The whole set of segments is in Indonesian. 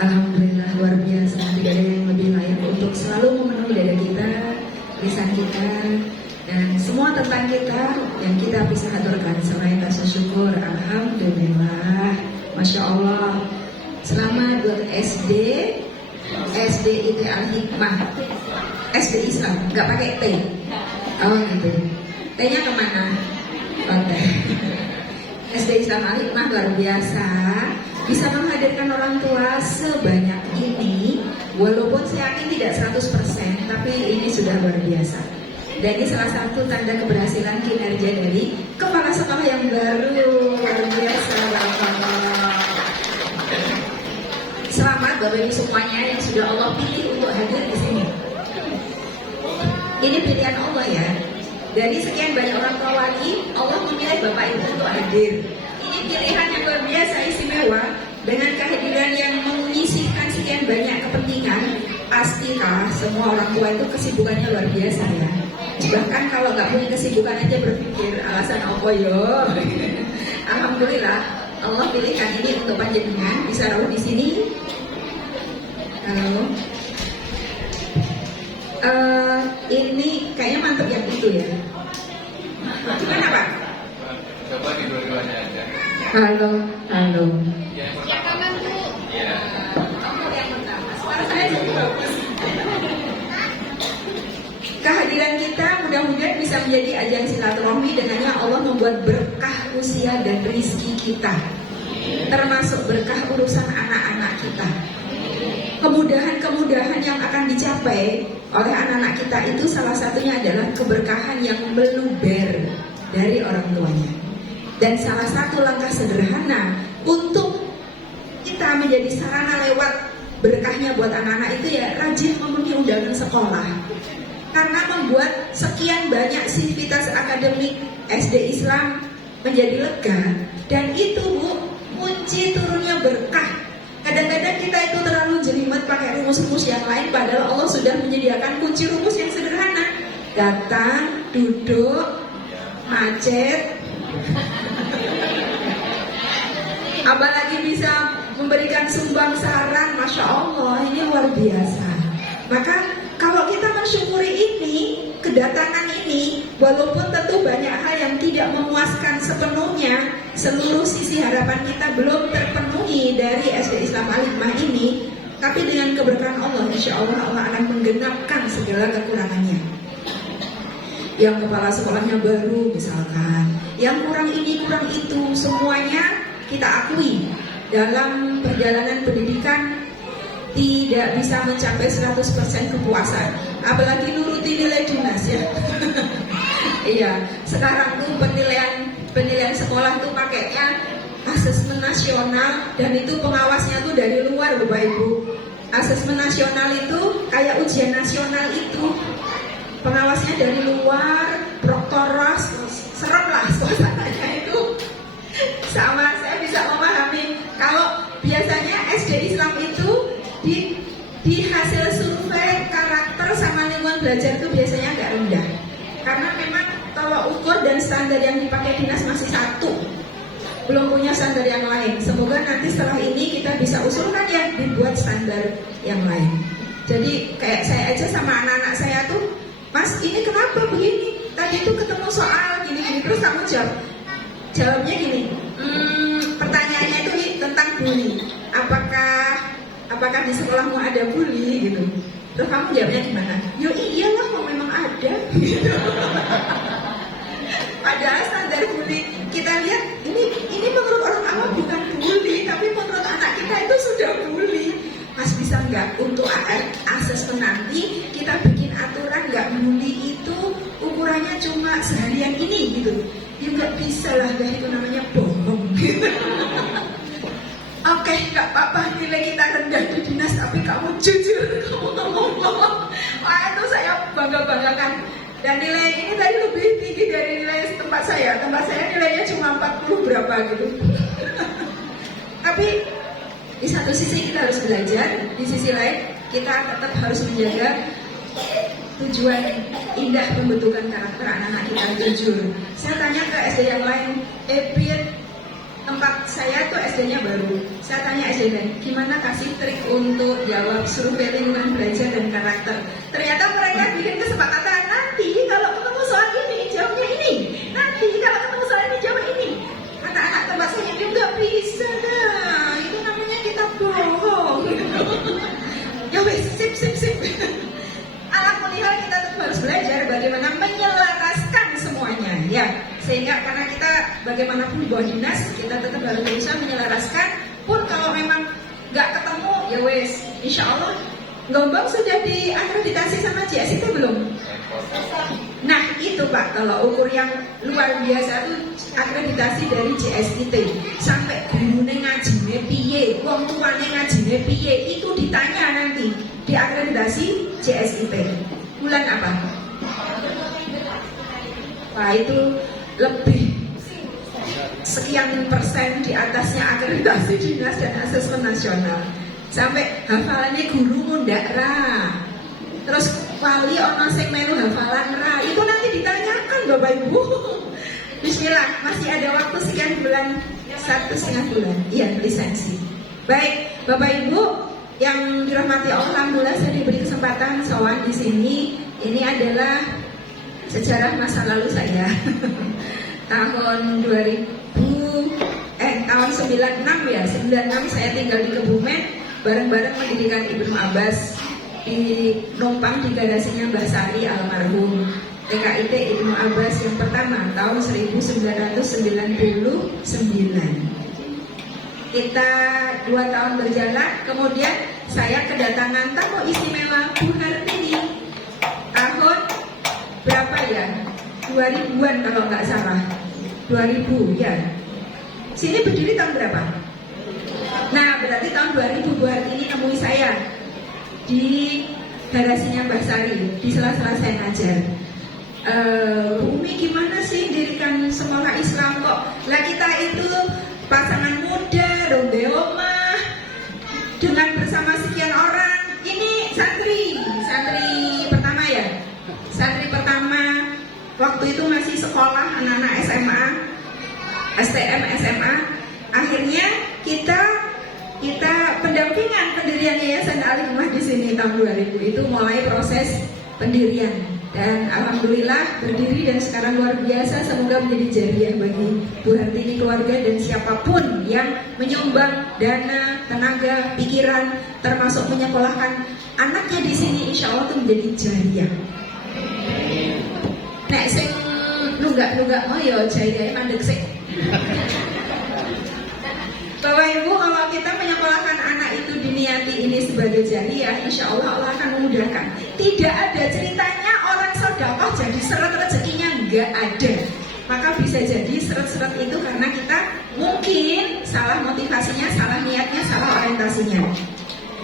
Alhamdulillah luar biasa, tidak ada yang lebih layak untuk selalu memenuhi dada kita, lisan kita, dan semua tentang kita yang kita bisa haturkan selain rasa syukur. Alhamdulillah, Masya Allah. Selamat buat SD IT Al-Hikmah, SD Islam, nggak pakai T. Oh gitu. T-nya kemana? Oke. SD Islam Al-Hikmah luar biasa, bisa menghadirkan orang tua sebanyak ini. Walaupun saya yakin tidak 100%, tapi ini sudah luar biasa. Dan ini salah satu tanda keberhasilan kinerja dari kepala sekolah yang baru. Luar biasa. Selamat Bapak Ibu semuanya yang sudah Allah pilih untuk hadir di sini. Ini pilihan Allah ya. Dari sekian banyak orang tua wali, Allah memilih Bapak Ibu untuk hadir. Ini pilihan yang luar biasa istimewa. Dengan kehadiran yang menyisihkan sekian banyak kepentingan, pastilah semua orang tua itu kesibukannya luar biasa ya. Bahkan kalau nggak punya kesibukan aja berpikir alasan apa yo. Alhamdulillah Allah pilihkan ini untuk panjenengan bisa rawuh di sini. Halo. Ini kayaknya mantep yang itu ya. Gimana Pak? Coba di dua-duanya aja. Halo. Yang pertama. Iya. Yang pertama. Suara saya jadi bagus. Kehadiran kita mudah-mudahan bisa menjadi ajang silaturahmi, dengannya Allah membuat berkah usia dan rizki kita, termasuk berkah urusan anak-anak kita. Kemudahan-kemudahan yang akan dicapai oleh anak-anak kita itu salah satunya adalah keberkahan yang meluber dari orang tuanya. Dan salah satu langkah sederhana untuk kita menjadi sarana lewat berkahnya buat anak-anak itu ya rajin memenuhi undangan sekolah. Karena membuat sekian banyak sivitas akademik SD Islam menjadi lega. Dan itu Bu, kunci turunnya berkah. Kadang-kadang kita itu terlalu jelimet pakai rumus-rumus yang lain, padahal Allah sudah menyediakan kunci rumus yang sederhana. Datang, duduk, macet, apalagi bisa memberikan sumbang saran, Masya Allah, ini luar biasa. Maka kalau kita mensyukuri ini, kedatangan ini, walaupun tentu banyak hal yang tidak memuaskan sepenuhnya, seluruh sisi harapan kita belum terpenuhi dari SD Islam Al-Hikmah ini, tapi dengan keberkahan Allah, insya Allah Allah akan menggenapkan segala kekurangannya. Yang kepala sekolahnya baru misalkan, yang kurang ini kurang itu, semuanya kita akui dalam perjalanan pendidikan tidak bisa mencapai 100% kepuasan, apalagi nuruti nilai dinas ya. Iya, sekarang tuh penilaian sekolah tuh pakainya asesmen nasional, dan itu pengawasnya tuh dari luar Bapak Ibu. Asesmen nasional itu kayak ujian nasional itu, pengawasnya dari luar, proktoros, serem lah suasananya itu. Sama saya bisa memahami kalau biasanya SD Islam itu di hasil survei karakter sama lingkungan belajar itu biasanya agak rendah, karena memang tolak ukur dan standar yang dipakai dinas masih satu, belum punya standar yang lain. Semoga nanti setelah ini kita bisa usulkan ya dibuat standar yang lain. Jadi kayak saya aja sama anak-anak saya tuh, Mas ini kenapa begini, tadi tuh ketemu soal gini-gini, terus kamu jawabnya gini, pertanyaannya itu tentang bully, apakah di sekolahmu ada bully gitu. Terus kamu jawabnya gimana? Yo iyalah, kok memang ada gitu. Padahal standar bully kita lihat ini menurut orang awam bukan bully, tapi menurut anak kita itu sudah bully. Mas bisa nggak untuk asesmen nanti kita bikin aturan nggak bully itu ukurannya cuma seharian ini gitu. Ya nggak bisa lah, itu namanya bohong gitu. Oke, gak apa-apa nilai kita rendah di dinas, tapi kamu jujur, kamu ngomong. Wah, itu saya bangga-banggakan. Dan nilai ini tadi lebih tinggi dari nilai tempat saya. Tempat saya nilainya cuma 40 berapa gitu. Tapi di satu sisi kita harus belajar, di sisi lain kita tetap harus menjaga tujuan indah pembentukan karakter anak-anak kita, jujur. Saya tanya ke SD yang lain, tempat saya itu SD-nya baru. Saya tanya SD lain, gimana kasih trik untuk jawab survei lingkungan belajar dan karakter. Ternyata mereka bikin kesepakatan, nanti kalau ketemu soal ini, jawabnya ini. Nanti kalau ketemu soal ini, jawab ini. Anak-anak tempat saya dia nggak bisa dah. Itu namanya kita bohong. Ya wes, sip. Alhamdulillah kita tetap harus belajar bagaimana menyelaraskan semuanya, ya. Sehingga karena kita bagaimanapun buah dinas, kita tetap harus bisa menyelaraskan. Pun kalau memang nggak ketemu, ya wes, insya Allah. Gombong sudah diakreditasi sama JSIT belum? Nah itu Pak, kalau ukur yang luar biasa itu akreditasi dari JSIT. Sampai gurune ngajine piye, wong tuane ngajine piye, itu ditanya nanti di akreditasi JSIT. Bulan apa? Wah itu lebih sekian persen di atasnya akreditasi dinas dan asesmen nasional. Sampai hafalannya guru mundak ra. Terus wali ono sing melu hafalan ra. Itu nanti ditanyakan Bapak Ibu. Bismillah, masih ada waktu sekian bulan, 1,5 bulan. Iya, lisensi. Baik, Bapak Ibu yang dirahmati Allah, alhamdulillah saya diberi kesempatan sowan di sini. Ini adalah sejarah masa lalu saya. Tahun 96 ya, 96 saya tinggal di Kebumen bareng-bareng pendidikan Ibnu Abbas di numpang di garasinya Mbah Sari almarhum. TKIT Ibnu Abbas yang pertama tahun 1999. Kita 2 tahun berjalan, kemudian saya kedatangan tamu istimewa Bu Hartini tahun berapa ya? 2000-an kalau nggak salah. 2000 ya. Sini berdiri tahun berapa? Nah berarti tahun 2000 Bu Hartini nemui saya di garasinya Mbah Sari di sela-sela saya ngajar. Umi gimana sih dirikan sekolah Islam kok? Lah kita itu pasangan muda, rombe omah dengan bersama sekian orang. Ini santri pertama ya. Santri pertama waktu itu masih sekolah anak-anak SMA, STM, SMA. Akhirnya kita pendampingan pendirian Yayasan Al-Hikmah di sini tahun 2000 itu mulai proses pendirian dan alhamdulillah berdiri dan sekarang luar biasa. Semoga menjadi jariah bagi Bu Hartini keluarga dan siapapun yang menyumbang dana, tenaga, pikiran termasuk menyekolahkan anaknya di sini, insya Allah itu menjadi jariah. Nek sing nunggak mau ya jariah mandek sik. Bapak Ibu, kalau kita menyekolahkan anak itu diniati ini sebagai jariah, insya Allah Allah akan memudahkan. Tidak ada ceritanya orang sedekah jadi seret rezekinya, nggak ada. Maka bisa jadi seret-seret itu karena kita mungkin salah motivasinya, salah niatnya, salah orientasinya.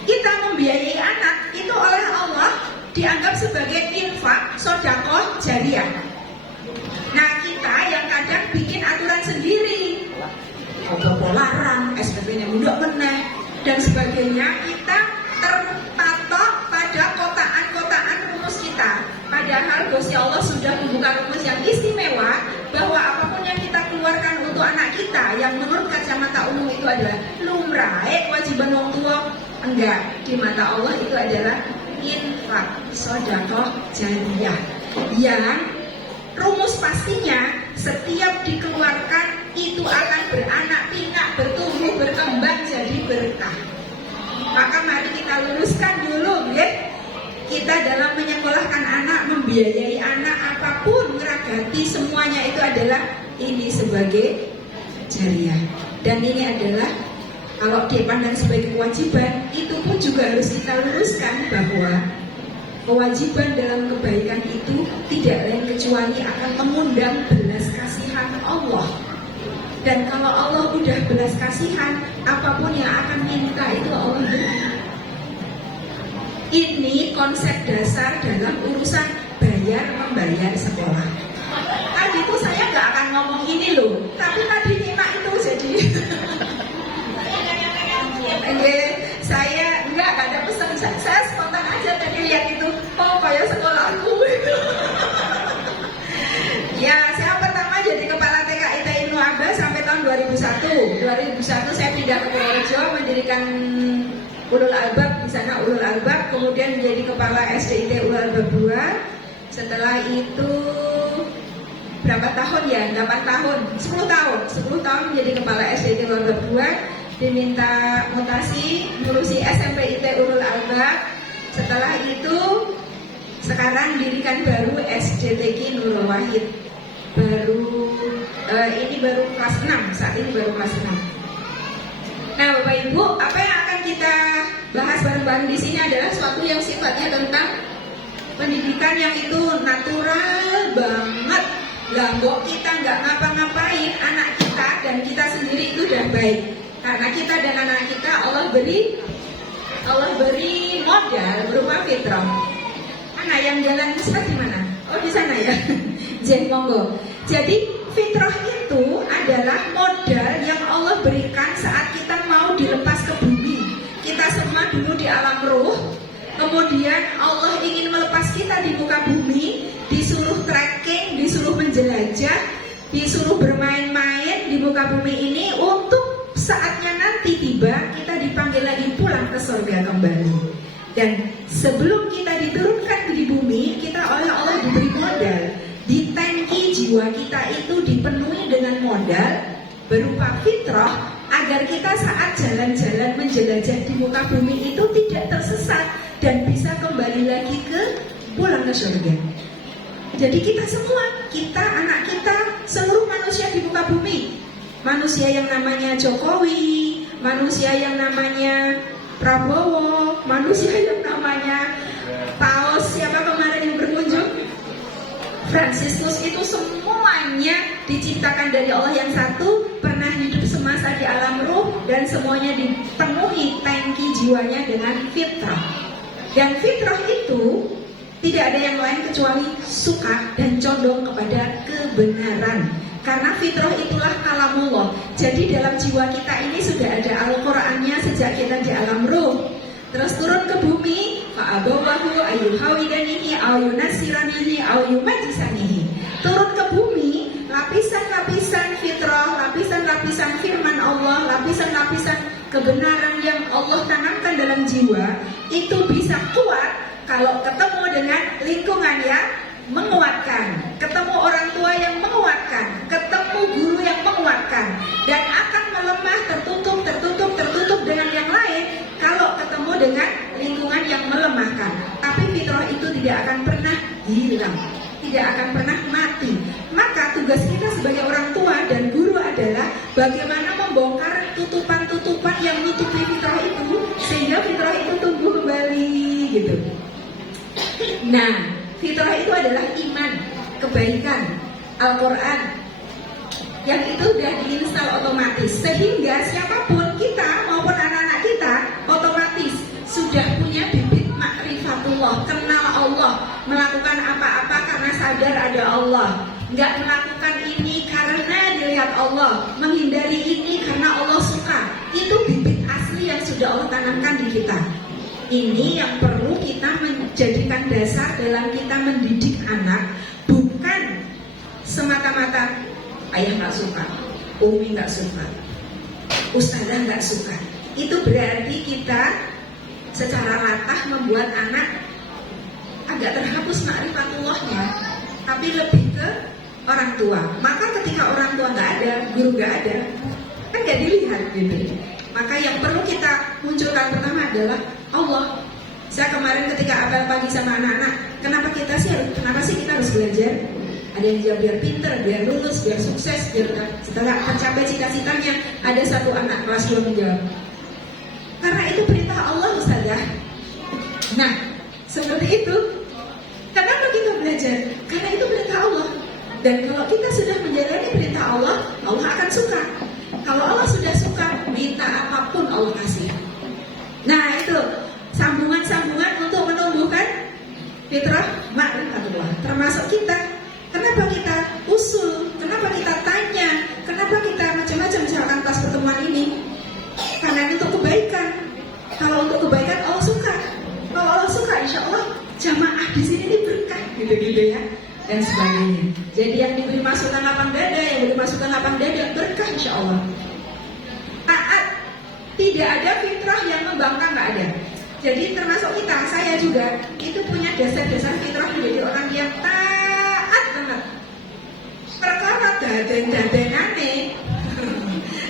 Kita membiayai anak itu oleh Allah dianggap sebagai infak, sedekah jariah. Nah kita yang kadang bikin aturan sendiri, apa larang, SPP-nya mudah meneh dan sebagainya. Kita terpatok pada kotaan-kotaan rumus kita. Padahal Gusti Allah sudah membuka rumus yang istimewa bahwa apapun yang kita keluarkan untuk anak kita yang menurut kacamata umum itu adalah lumrah, kewajiban orang tua, enggak, di mata Allah itu adalah infak, sedekah jariah yang rumus pastinya setiap dikeluarkan itu akan beranak pinak, bertumbuh, berkembang jadi berkah. Maka mari kita luruskan dulu ya. Kita dalam menyekolahkan anak, membiayai anak apapun, ngeragati semuanya itu adalah ini sebagai jariah. Dan ini adalah kalau dipandang sebagai kewajiban, itu pun juga harus kita luruskan bahwa kewajiban dalam kebaikan itu tidak lain kecuali akan mengundang belas kasihan Allah. Dan kalau Allah udah belas kasihan, apapun yang akan minta itu Allah beri. Ini konsep dasar dalam urusan bayar membayar sekolah. Tadi itu saya nggak akan ngomong ini loh, tapi tadi nyimak itu jadi. Saya nggak ada pesan, saya spontan aja tadi lihat itu, oh kayak sekolahku itu. Ya, saya pertama jadi kepala TKIT Ibnu Abbas sampai tahun 2001. 2001 saya pindah ke Purworejo mendirikan Ulul Albab, di sana Ulul Albab, kemudian menjadi kepala SDIT Ulul Albab 2. Setelah itu berapa tahun ya? 8 tahun, 10 tahun menjadi kepala SDIT Ulul Albab 2, diminta mutasi ngurusi SMPIT Ulul Albab. Setelah itu sekarang dirikan baru SDTK Nurul Wahid. Ini baru kelas 6, saat ini baru kelas 6. Nah, Bapak Ibu, apa yang akan kita bahas bareng-bareng di sini adalah sesuatu yang sifatnya tentang pendidikan yang itu natural banget. Lah, kok kita nggak ngapa-ngapain, anak kita dan kita sendiri itu udah baik. Karena kita dan anak kita Allah beri modal berupa fitrah. Anak yang jalan Ustaz di mana? Oh, di sana ya. Jen, monggo. Jadi fitrah itu adalah modal yang Allah berikan saat kita mau dilepas ke bumi. Kita semua dulu di alam ruh, kemudian Allah ingin melepas kita di muka bumi, disuruh trekking, disuruh menjelajah, disuruh bermain-main di muka bumi ini untuk saatnya nanti tiba kita dipanggil lagi pulang ke surga kembali. Dan sebelum kita diturunkan di bumi, kita oleh Allah diberi modal. Di tangki jiwa kita itu dipenuhi dengan modal berupa fitrah agar kita saat jalan-jalan menjelajah di muka bumi itu tidak tersesat dan bisa kembali lagi ke pulang ke surga. Jadi kita semua, kita, anak kita, seluruh manusia di muka bumi, manusia yang namanya Jokowi, manusia yang namanya Prabowo, manusia yang namanya Paus, siapa kemarin yang berkunjung? Fransiskus, itu semuanya diciptakan dari Allah yang satu, pernah hidup semasa di alam ruh, dan semuanya dipenuhi tangki jiwanya dengan fitrah. Dan fitrah itu tidak ada yang lain kecuali suka dan condong kepada kebenaran. Karena fitrah itulah kalamullah. Jadi dalam jiwa kita ini sudah ada Al-Qur'annya sejak kita di alam ruh. Terus turun ke bumi, fa'abawahu ayyuhawidanihi ayyunasiranihi ayyumajisanihi. Turun ke bumi, lapisan-lapisan fitrah, lapisan-lapisan firman Allah, lapisan-lapisan kebenaran yang Allah tanamkan dalam jiwa itu bisa kuat kalau ketemu dengan lingkungan yang menguatkan, ketemu orang tua yang menguatkan, ketemu guru yang menguatkan, dan akan melemah, tertutup dengan yang lain kalau ketemu dengan lingkungan yang melemahkan. Tapi fitrah itu tidak akan pernah hilang, tidak akan pernah mati. Maka tugas kita sebagai orang tua dan guru adalah bagaimana membongkar tutupan-tutupan yang menutupi fitrah itu sehingga fitrah itu tumbuh kembali gitu. Nah, fitrah itu adalah iman, kebaikan, Al-Quran yang itu sudah diinstal otomatis sehingga siapapun kita maupun anak-anak kita otomatis sudah punya bibit makrifatullah, kenal Allah, melakukan apa-apa karena sadar ada Allah, nggak melakukan ini karena dilihat Allah, menghindari ini karena Allah suka. Itu bibit asli yang sudah Allah tanamkan di kita. Ini yang perlu kita menjadikan dasar dalam kita mendidik anak, bukan semata-mata ayah nggak suka, umi nggak suka, ustazah nggak suka. Itu berarti kita secara latah membuat anak agak terhapus makrifatullahnya, tapi lebih ke orang tua. Maka ketika orang tua nggak ada, guru nggak ada, kan nggak dilihat gitu. Maka yang perlu kita munculkan pertama adalah Allah. Saya kemarin ketika apel pagi sama anak-anak, kenapa sih kita harus belajar? Ada yang jawab biar pinter, biar lulus, biar sukses, biar setelah mencapai cita-citanya. Ada satu anak kelas 2 menjawab, karena itu perintah Allah, Ustazah. Nah, seperti itu. Kenapa kita belajar? Karena itu perintah Allah. Dan kalau kita sudah menjalani perintah Allah, Allah akan suka. Kalau Allah sudah suka, minta apapun Allah kasih. Nah, itu sambungan-sambungan untuk menumbuhkan fitrah ma'rifatullah. Termasuk kita. Kenapa kita usul? Kenapa kita tanya? Kenapa kita macam-macam misalkan pas pertemuan ini? Karena ini untuk kebaikan. Kalau untuk kebaikan Allah suka. Kalau Allah suka, insya Allah jamaah di sini ini berkah, gitu-gitu ya, dan sebagainya. Jadi yang diberi masukan lapang dada, yang diberi masukan lapang dada berkah insya Allah. Tak Tidak ada fitrah yang membangkang, nggak ada. Jadi termasuk kita, saya juga itu punya dasar-dasar fitrah menjadi orang yang taat banget. Perkara daden-dadenane,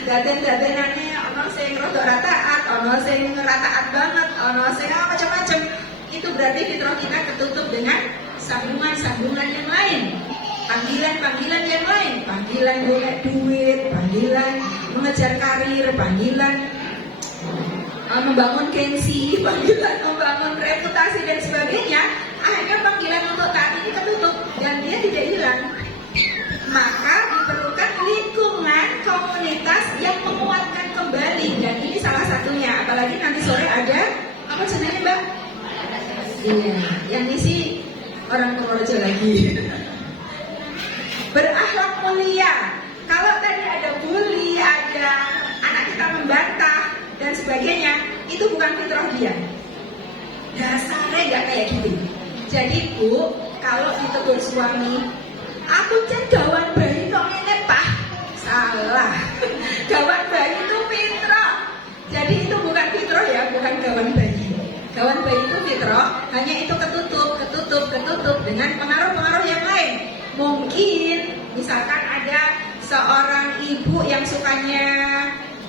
daden-dadenane, ono sing rada ora taat, ono sing ora taat banget, ono sing macam-macam. Itu berarti fitrah kita ketutup dengan sambungan-sambungan yang lain, panggilan-panggilan yang lain, panggilan golek duit, panggilan mengejar karir, panggilan membangun gengsi, panggilan membangun reputasi dan sebagainya. Akhirnya panggilan untuk taat ini ketutup dan dia tidak hilang. Maka diperlukan lingkungan komunitas yang menguatkan kembali, dan ini salah satunya. Apalagi nanti sore ada apa jenenge Mbak? Iya, yang ngisi orang Purworejo lagi. Berakhlak mulia. Kalau tadi ada bully, ada anak kita membantah dan sebagainya, itu bukan fitrah dia. Dasarnya nggak kayak gitu. Jadi Bu, kalau ditegur suami, aku cek gawan bayi kok ini Pak, salah. Gawan bayi itu fitrah. Jadi itu bukan fitrah ya, bukan gawan bayi. Gawan bayi itu fitrah, hanya itu ketutup dengan pengaruh-pengaruh yang lain. Mungkin misalkan ada seorang ibu yang sukanya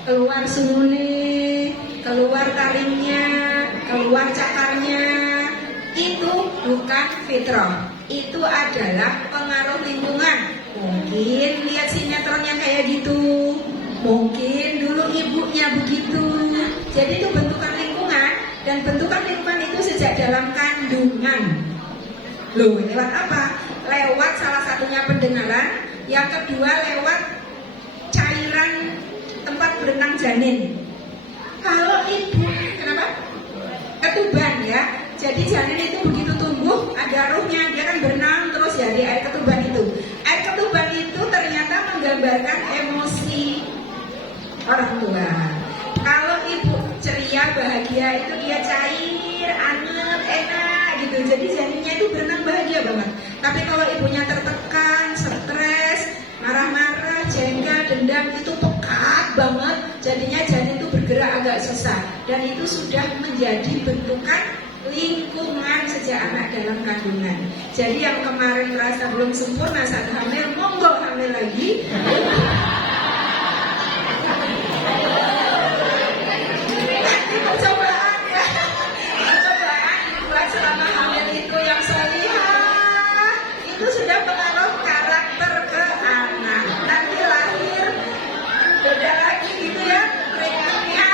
keluar sumune, keluar taringnya, keluar cakarnya, itu bukan fitrah. Itu adalah pengaruh lingkungan. Mungkin lihat sinetron yang kayak gitu, mungkin dulu ibunya begitu. Jadi itu bentukan lingkungan, dan bentukan lingkungan itu sejak dalam kandungan. Loh, lewat apa? Lewat salah satunya pendengaran, yang kedua lewat cairan tempat berenang janin. Kalau ibu, kenapa? Ketuban ya. Jadi janin itu begitu tumbuh, ada ruhnya, dia kan berenang terus ya di air ketuban itu. Air ketuban itu ternyata menggambarkan emosi orang tua. Kalau ibu ceria, bahagia, itu dia cair, anget, enak gitu. Jadi janinnya itu berenang bahagia banget. Tapi kalau ibunya tertekan, stres, marah-marah, jengkel, dendam, itu pekat banget. Jadinya janin itu bergerak agak susah. Dan itu sudah menjadi bentukan lingkungan sejak anak dalam kandungan. Jadi yang kemarin merasa belum sempurna saat hamil, monggo hamil lagi. Nanti percobaan ya, percobaan dibuat selama hamil itu yang salihah, itu sudah pengaruh karakter ke anak. Nanti lahir beda lagi gitu ya reaksinya.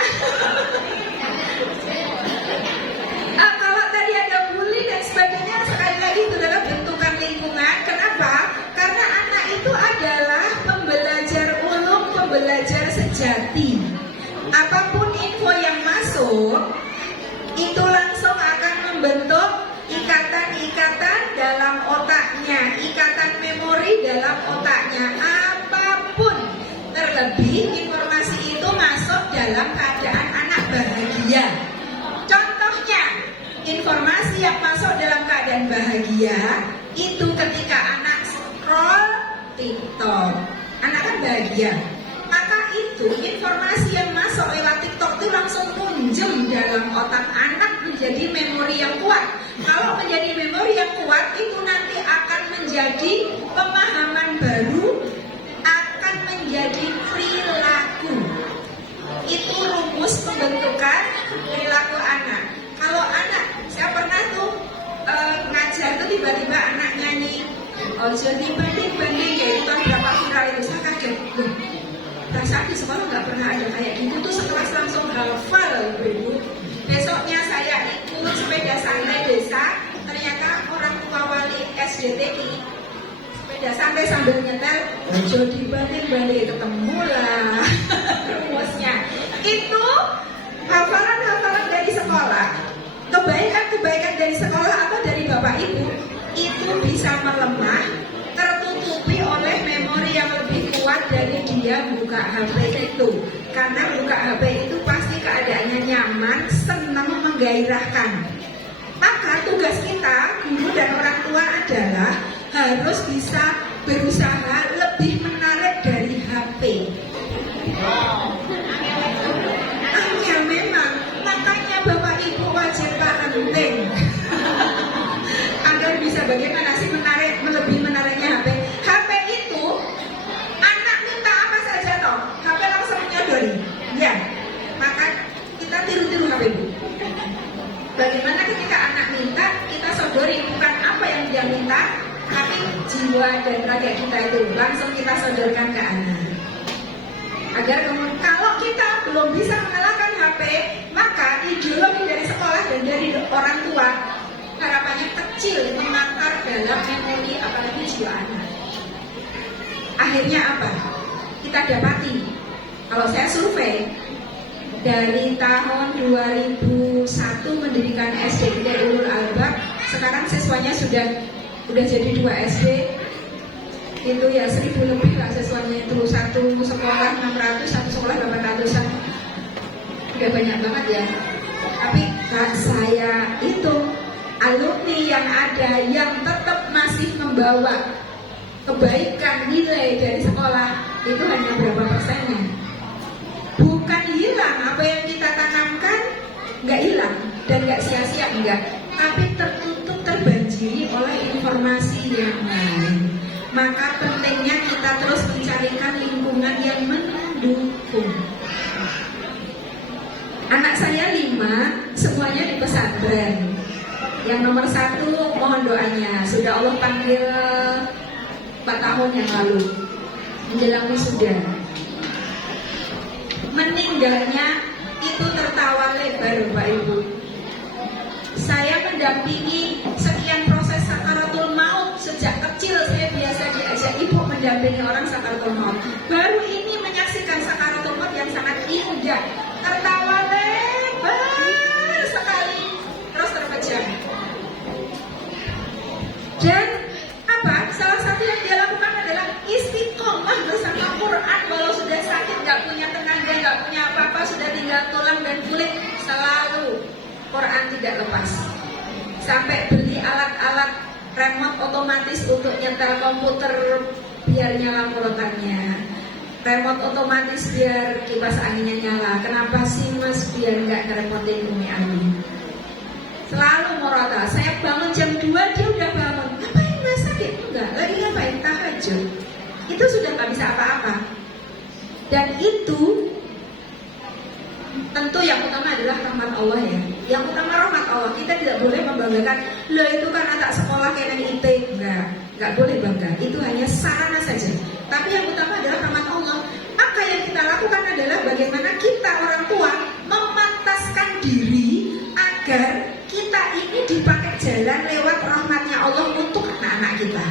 Kalau tadi ada bully dan sebagainya, sekali lagi itu adalah bentukan lingkungan. Kenapa? Karena anak itu adalah pembelajar ulum, pembelajar sejati. Apapun info yang masuk, itu langsung akan membentuk ikatan-ikatan dalam otaknya, ikatan memori dalam otaknya. Apapun, terlebih informasi itu masuk dalam keadaan anak bahagia. Contohnya, informasi yang masuk dalam keadaan bahagia itu ketika anak scroll TikTok, anak kan bahagia, maka itu informasi yang masuk lewat TikTok itu langsung munjem dalam otak anak menjadi memori yang kuat. Kalau menjadi memori yang kuat, itu nanti akan menjadi pemahaman baru, akan menjadi perilaku. Itu rumus pembentukan perilaku anak. Kalau anak, saya pernah tuh ngajar tuh tiba-tiba anak nyanyi ojo dibanding-banding, ya itu kan berapa viral itu, saya kaget. Loh, perasaan di sekolah nggak pernah ada kayak gitu, tuh sekelas langsung hafal ibu. Besoknya saya ikut sepeda santai desa, ternyata orang tua wali SDTI sepeda santai sambil nyetel ojo dibanding-banding, ketemulah rumusnya. Itu hafalan-hafalan dari sekolah, kebaikan dari sekolah atau dari bapak ibu, itu bisa melemah, tertutupi oleh memori yang lebih kuat dari dia buka HP itu. Karena buka HP itu pasti keadaannya nyaman, senang, menggairahkan. Maka tugas kita, guru dan orang tua adalah harus bisa berusaha lebih menarik dari HP. Angel Bagaimana ketika anak minta, kita sodori bukan apa yang dia minta, tapi jiwa dan raga kita itu langsung kita sodorkan ke anak. Agar kemudian kalau kita belum bisa mengalahkan HP, maka ideologi dari sekolah dan dari orang tua harapannya kecil mengakar dalam memori apalagi jiwa anak. Akhirnya apa? Kita dapati, kalau saya survei dari tahun 2001 mendirikan SD Hidayah Ulul Albab, sekarang siswanya sudah jadi 2 SD. Itu ya 1000 lebih lah siswanya itu, satu sekolah 600, satu sekolah 800-an. Udah banyak banget ya. Tapi saya itu alumni yang ada yang tetap masih membawa kebaikan nilai dari sekolah itu hanya berapa persennya. Bukan hilang apa yang kita tanamkan, nggak hilang dan nggak sia-sia, enggak, tapi tertutup, terbanjiri oleh informasi yang lain. Maka pentingnya kita terus mencarikan lingkungan yang mendukung. Anak saya 5, semuanya di pesantren. Yang nomor 1 mohon doanya, sudah Allah panggil 4 tahun yang lalu menjelang wisuda. Meninggalnya itu tertawa lebar Bapak Ibu. Saya mendampingi sekian proses sakaratul maut. Sejak kecil saya biasa diajak ibu mendampingi orang sakaratul maut. Baru ini menyaksikan sakaratul maut yang sangat indah. Tertawa lebar sekali, terus terpejam. Dan apa? Salah satu yang dia lakukan adalah istiqomah bersama Quran. Walau sudah sakit, gak punya tenaga, gak punya apa-apa, sudah tinggal tulang dan kulit, selalu Quran tidak lepas. Sampai beli alat-alat remote otomatis untuk nyetel komputer biar nyala polotannya, remote otomatis biar kipas anginnya nyala. Kenapa sih mas? Biar nggak ngerepotin Umi Ani. Selalu morata. Saya bangun jam 2, dia udah bangun. Ngapain mas sakit? Enggak, lagi ngapain? Tahajud. Itu sudah nggak bisa apa-apa. Dan itu tentu yang utama adalah rahmat Allah ya. Yang utama rahmat Allah. Kita tidak boleh membanggakan, loh itu kan anak sekolah kayak IT. Enggak boleh bangga. Itu hanya sarana saja. Tapi yang utama adalah rahmat Allah. Maka yang kita lakukan adalah bagaimana kita orang tua memantaskan diri agar kita ini dipakai jalan lewat rahmatnya Allah untuk anak-anak kita.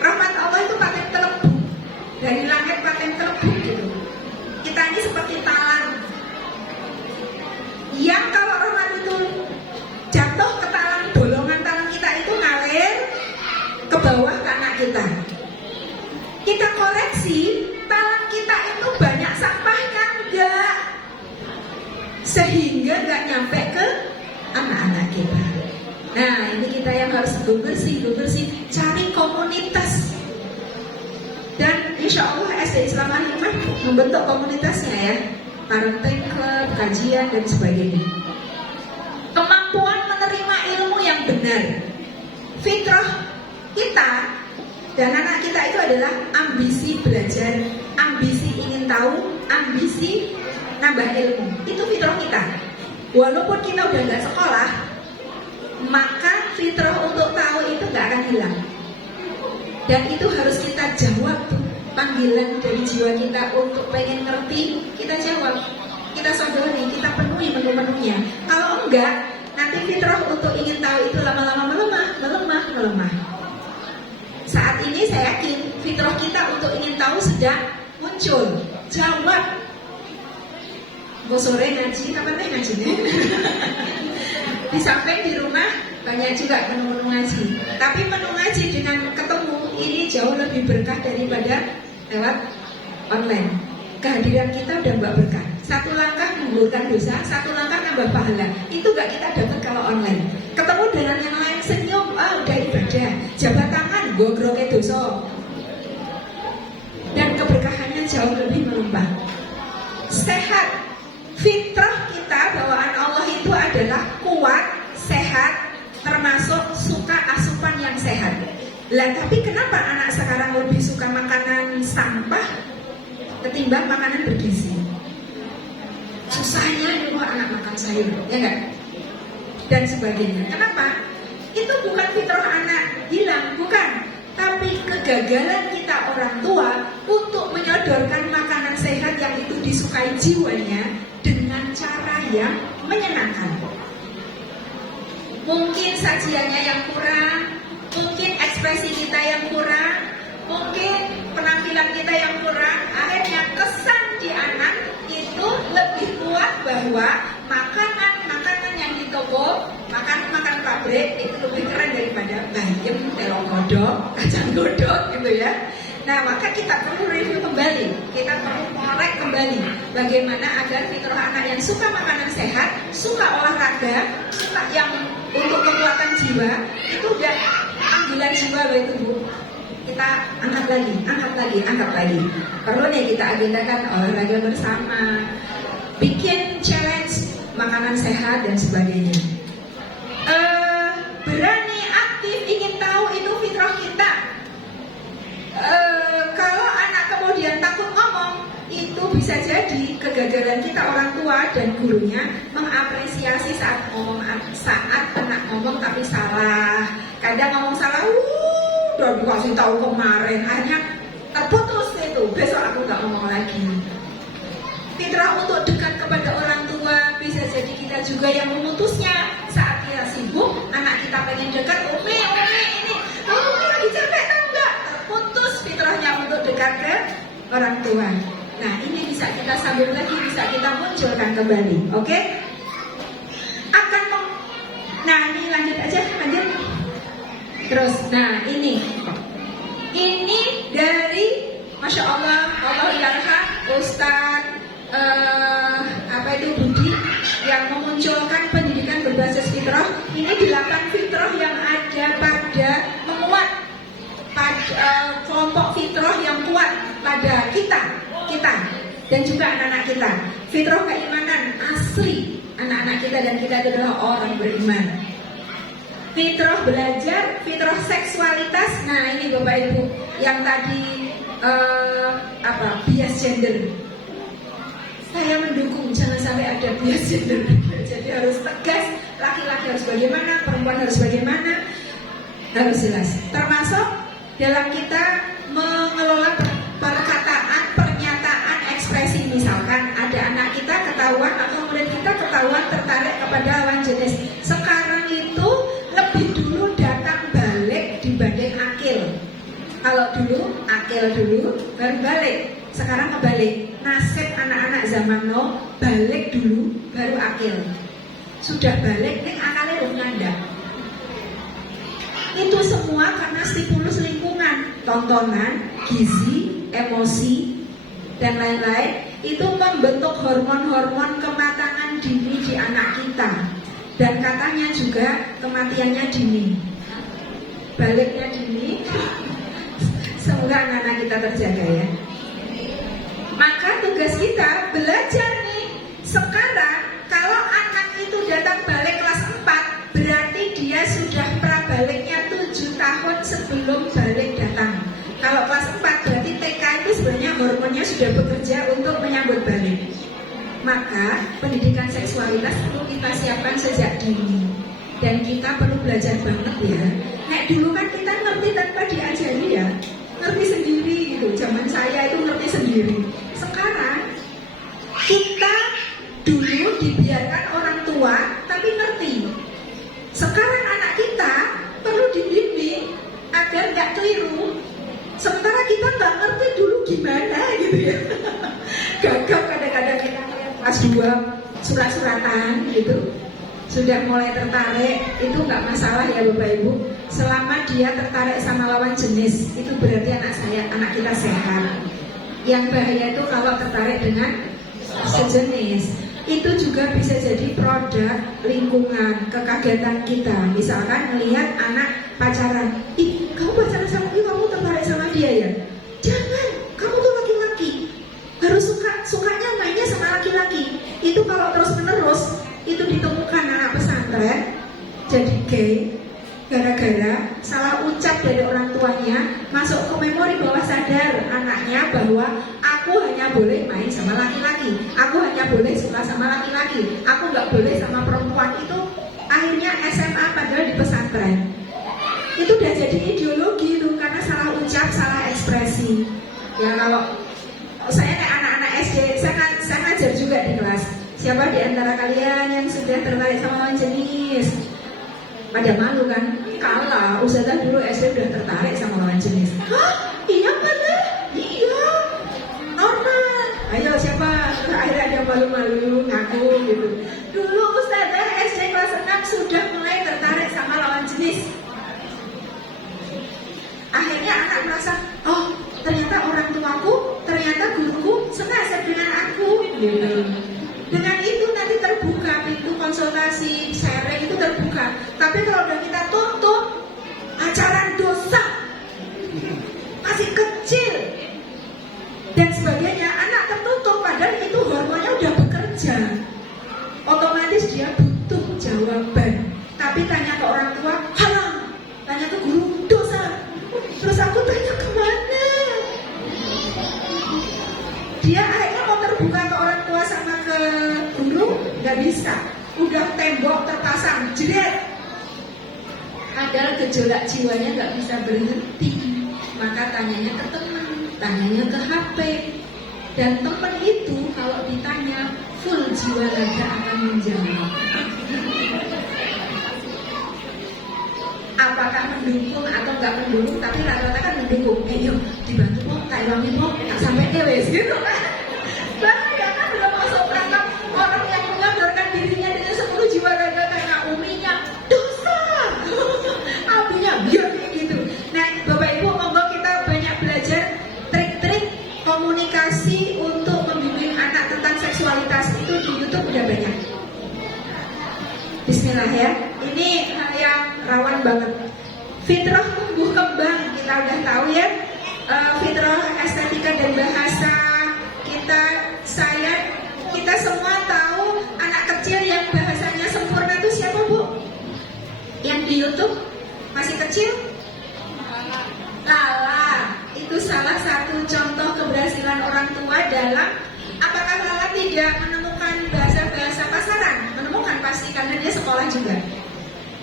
Rahmat Allah itu paten telebuk. Dari langit paten telebuk gitu. Kita ini seperti talang yang kalau rahmat itu jatuh ke talang, bolongan talang kita itu ngalir ke bawah ke anak kita. Kita koreksi, talang kita itu banyak sampahnya enggak, sehingga enggak nyampe ke anak-anak kita. Nah ini kita yang harus bersih, cari komunitas. Dan insya Allah SD Islam Al-Hikmah membentuk komunitasnya ya, parenting club, kajian dan sebagainya. Kemampuan menerima ilmu yang benar, fitrah kita dan anak kita itu adalah ambisi belajar, ambisi ingin tahu, ambisi nambah ilmu. Itu fitrah kita. Walaupun kita udah nggak sekolah, maka fitrah untuk tahu itu nggak akan hilang. Dan itu harus kita jawab tuh, panggilan dari jiwa kita untuk pengen ngerti, kita jawab, kita sodori, kita penuhi menu-menunya. Kalau enggak, nanti fitrah untuk ingin tahu itu lama-lama melemah. Saat ini saya yakin fitrah kita untuk ingin tahu sedang muncul. Jawab. Mau sore ngaji, kapan teh ngajinya? Di samping di rumah banyak juga menu-menu ngaji. Tapi menu ngaji dengan ketemu ini jauh lebih berkah daripada lewat online. Kehadiran kita udah mbak berkah. Satu langkah menggugurkan dosa, satu langkah nambah pahala. Itu gak kita dapat kalau online. Ketemu dengan yang lain senyum, udah ibadah. Jabat tangan, gogroke dosa. Dan keberkahannya jauh lebih melimpah. Sehat, fitrah kita bawaan Allah itu adalah kuat, sehat, termasuk suka asupan yang sehat. Lah tapi kenapa anak sekarang lebih suka makanan sampah ketimbang makanan bergizi? Susahnya dulu anak makan sayur, ya enggak? dan sebagainya. Kenapa? Itu bukan fitrah anak hilang, bukan. Tapi kegagalan kita orang tua untuk menyodorkan makanan sehat yang itu disukai jiwanya dengan cara yang menyenangkan. Mungkin sajiannya yang kurang, mungkin ekspresi kita yang kurang, mungkin penampilan kita yang kurang. Akhirnya kesan di anak itu lebih kuat bahwa makanan yang di toko, makan pabrik itu lebih keren daripada bayam, telur godok, kacang godok gitu ya. Nah, maka kita perlu review kembali, kita perlu korek kembali bagaimana agar fitrah anak yang suka makanan sehat, suka olahraga, suka yang untuk kekuatan jiwa, itu udah panggilan jiwa loh itu Bu. Kita angkat lagi. Perlu nih kita agendakan olahraga bersama, bikin challenge makanan sehat dan sebagainya. Berani, aktif, ingin tahu itu fitrah kita. Kalau anak kemudian takut ngomong, itu bisa jadi kegagalan kita orang tua dan gurunya mengapresiasi saat anak ngomong tapi salah. Kadang ngomong salah, udah dikasih tahu kemarin, akhirnya terputus itu. Besok aku nggak ngomong lagi. Fitrah untuk dekat kepada orang tua bisa jadi kita juga yang memutusnya saat kita sibuk, anak kita pengen dekat, umi ini, lagi capek tahu nggak? Terputus fitrahnya untuk dekat ke orang tua. Nah ini bisa kita sambung lagi, bisa kita munculkan kembali, oke? Nah ini lanjut. Terus, nah ini dari Masya Allah, Allah yarham Ustadz Budi yang memunculkan pendidikan berbasis fitrah. Ini 8 fitrah yang ada pada menguat pada kelompok fitrah yang kuat pada kita dan juga anak-anak kita. Fitrah keimanan asli anak-anak kita dan kita adalah orang beriman. Fitrah belajar, fitrah seksualitas. Nah ini Bapak Ibu yang tadi bias gender. Saya mendukung jangan sampai ada bias gender. Jadi harus tegas, laki-laki harus bagaimana, perempuan harus bagaimana, harus jelas. Termasuk dalam kita mengelola perkataan, pernyataan, ekspresi. Misalkan ada anak kita ketahuan atau murid kita ketahuan tertarik kepada lawan jenis. Sekarang itu lebih dulu datang balik dibanding akil. Kalau dulu akil dulu baru balik. Sekarang kebalik, nasib anak-anak zaman now balik dulu baru akil. Sudah balik nih akalnya udah ngandak. Itu semua karena stimulus lingkungan, tontonan, gizi, emosi dan lain-lain. Itu membentuk hormon-hormon kematangan dini di anak kita. Dan katanya juga kematiannya dini, baliknya dini. Semoga anak-anak kita terjaga ya. Maka tugas kita belajar nih. Sekarang kalau anak itu datang balik kelas 4, berarti dia sudah prabaliknya 7 tahun sebelum balik datang. Kalau kelas 4 berarti TK itu sebenarnya hormonnya sudah bekerja untuk menyambut balik. Maka pendidikan seksualitas perlu kita siapkan sejak dini. Dan kita perlu belajar banget ya. Nek dulu kan kita ngerti tanpa diajari ya, ngerti sendiri gitu. Zaman saya itu ngerti sendiri. Sekarang kita dulu dibiarkan orang tua tapi ngerti. Sekarang anak kita perlu dibimbing agar nggak keliru. Sementara kita nggak ngerti dulu gimana gitu ya. Gagap kadang-kadang kita kelas 2 surat-suratan gitu. Sudah mulai tertarik, itu nggak masalah ya Bapak Ibu. Selama dia tertarik sama lawan jenis, itu berarti anak kita sehat. Yang bahaya itu kalau tertarik dengan sejenis. Itu juga bisa jadi produk lingkungan, kekagetan kita. Misalkan melihat anak pacaran, ih kamu pacaran sama dia, kamu tertarik sama dia ya? Jangan, kamu tuh laki-laki, harus sukanya mainnya sama laki-laki. Itu kalau terus-menerus itu ditemukan anak pesantren jadi gay gara-gara salah ucap dari orang tuanya, masuk ke memori bawah sadar anaknya bahwa aku hanya boleh main sama laki-laki, aku hanya boleh suka sama laki-laki, aku nggak boleh sama perempuan. Itu akhirnya SMA padahal di pesantren. Itu udah jadi ideologi tuh karena salah ucap, salah ekspresi. Ya kalau saya kayak anak-anak SD, saya ngajar juga di kelas. Siapa di antara kalian yang sudah tertarik sama lawan jenis? Pada malu kan? Kalah, Ustazah dulu SD udah tertarik sama lawan jenis. Hah? Iya bener? Iya. Normal. Ayo siapa? Akhirnya ada malu-malu, ngaku gitu. Dulu Ustazah SD kelas 6 sudah mulai tertarik sama lawan jenis. Akhirnya anak merasa, oh ternyata orang tuaku, ternyata guruku senasib dengan aku gitu. Dengan itu nanti terbuka pintu konsultasi, sharing itu terbuka. Tapi kalau udah kita tutup, ajaran dosa, masih kecil dan sebagainya, anak tertutup padahal itu hormonnya udah bekerja. Otomatis dia butuh jawaban. Tapi tanya ke orang tua, haram. Tanya ke guru, dosa. Terus aku tanya kemana? Dia akhirnya mau terbuka ke orang tua sama ke guru, nggak bisa. Udah tembok terpasang, jerit. Padahal gejolak jiwanya nggak bisa berhenti. Maka tanyanya ke teman, tanyanya ke HP. Dan teman itu kalau ditanya, full jiwa raga akan menjawab. Apakah mendukung atau nggak mendukung, tapi rata-rata kan mendukung. Yuk dibantu kok, tak ilangi kok, tak sampai dewes gitu kan. Bahaya kan udah masuk perangkap orang yang menggambarkan dirinya dengan 10 jiwa raga karena uminya dosa. Apinya biar gitu. Nah Bapak Ibu, monggo kita banyak belajar trik-trik komunikasi untuk membimbing anak tentang seksualitas. Itu di YouTube udah banyak. Bismillah ya. Ini hal yang rawan banget. Fitrah tumbuh kembang kita udah tahu ya. Fitrah estetika dan bahasa kita semua tahu anak kecil yang bahasanya sempurna itu siapa Bu? Yang di YouTube masih kecil? Lala. Itu salah satu contoh keberhasilan orang tua dalam apakah Lala tidak menemukan bahasa-bahasa pasaran? Menemukan pasti karena dia sekolah juga.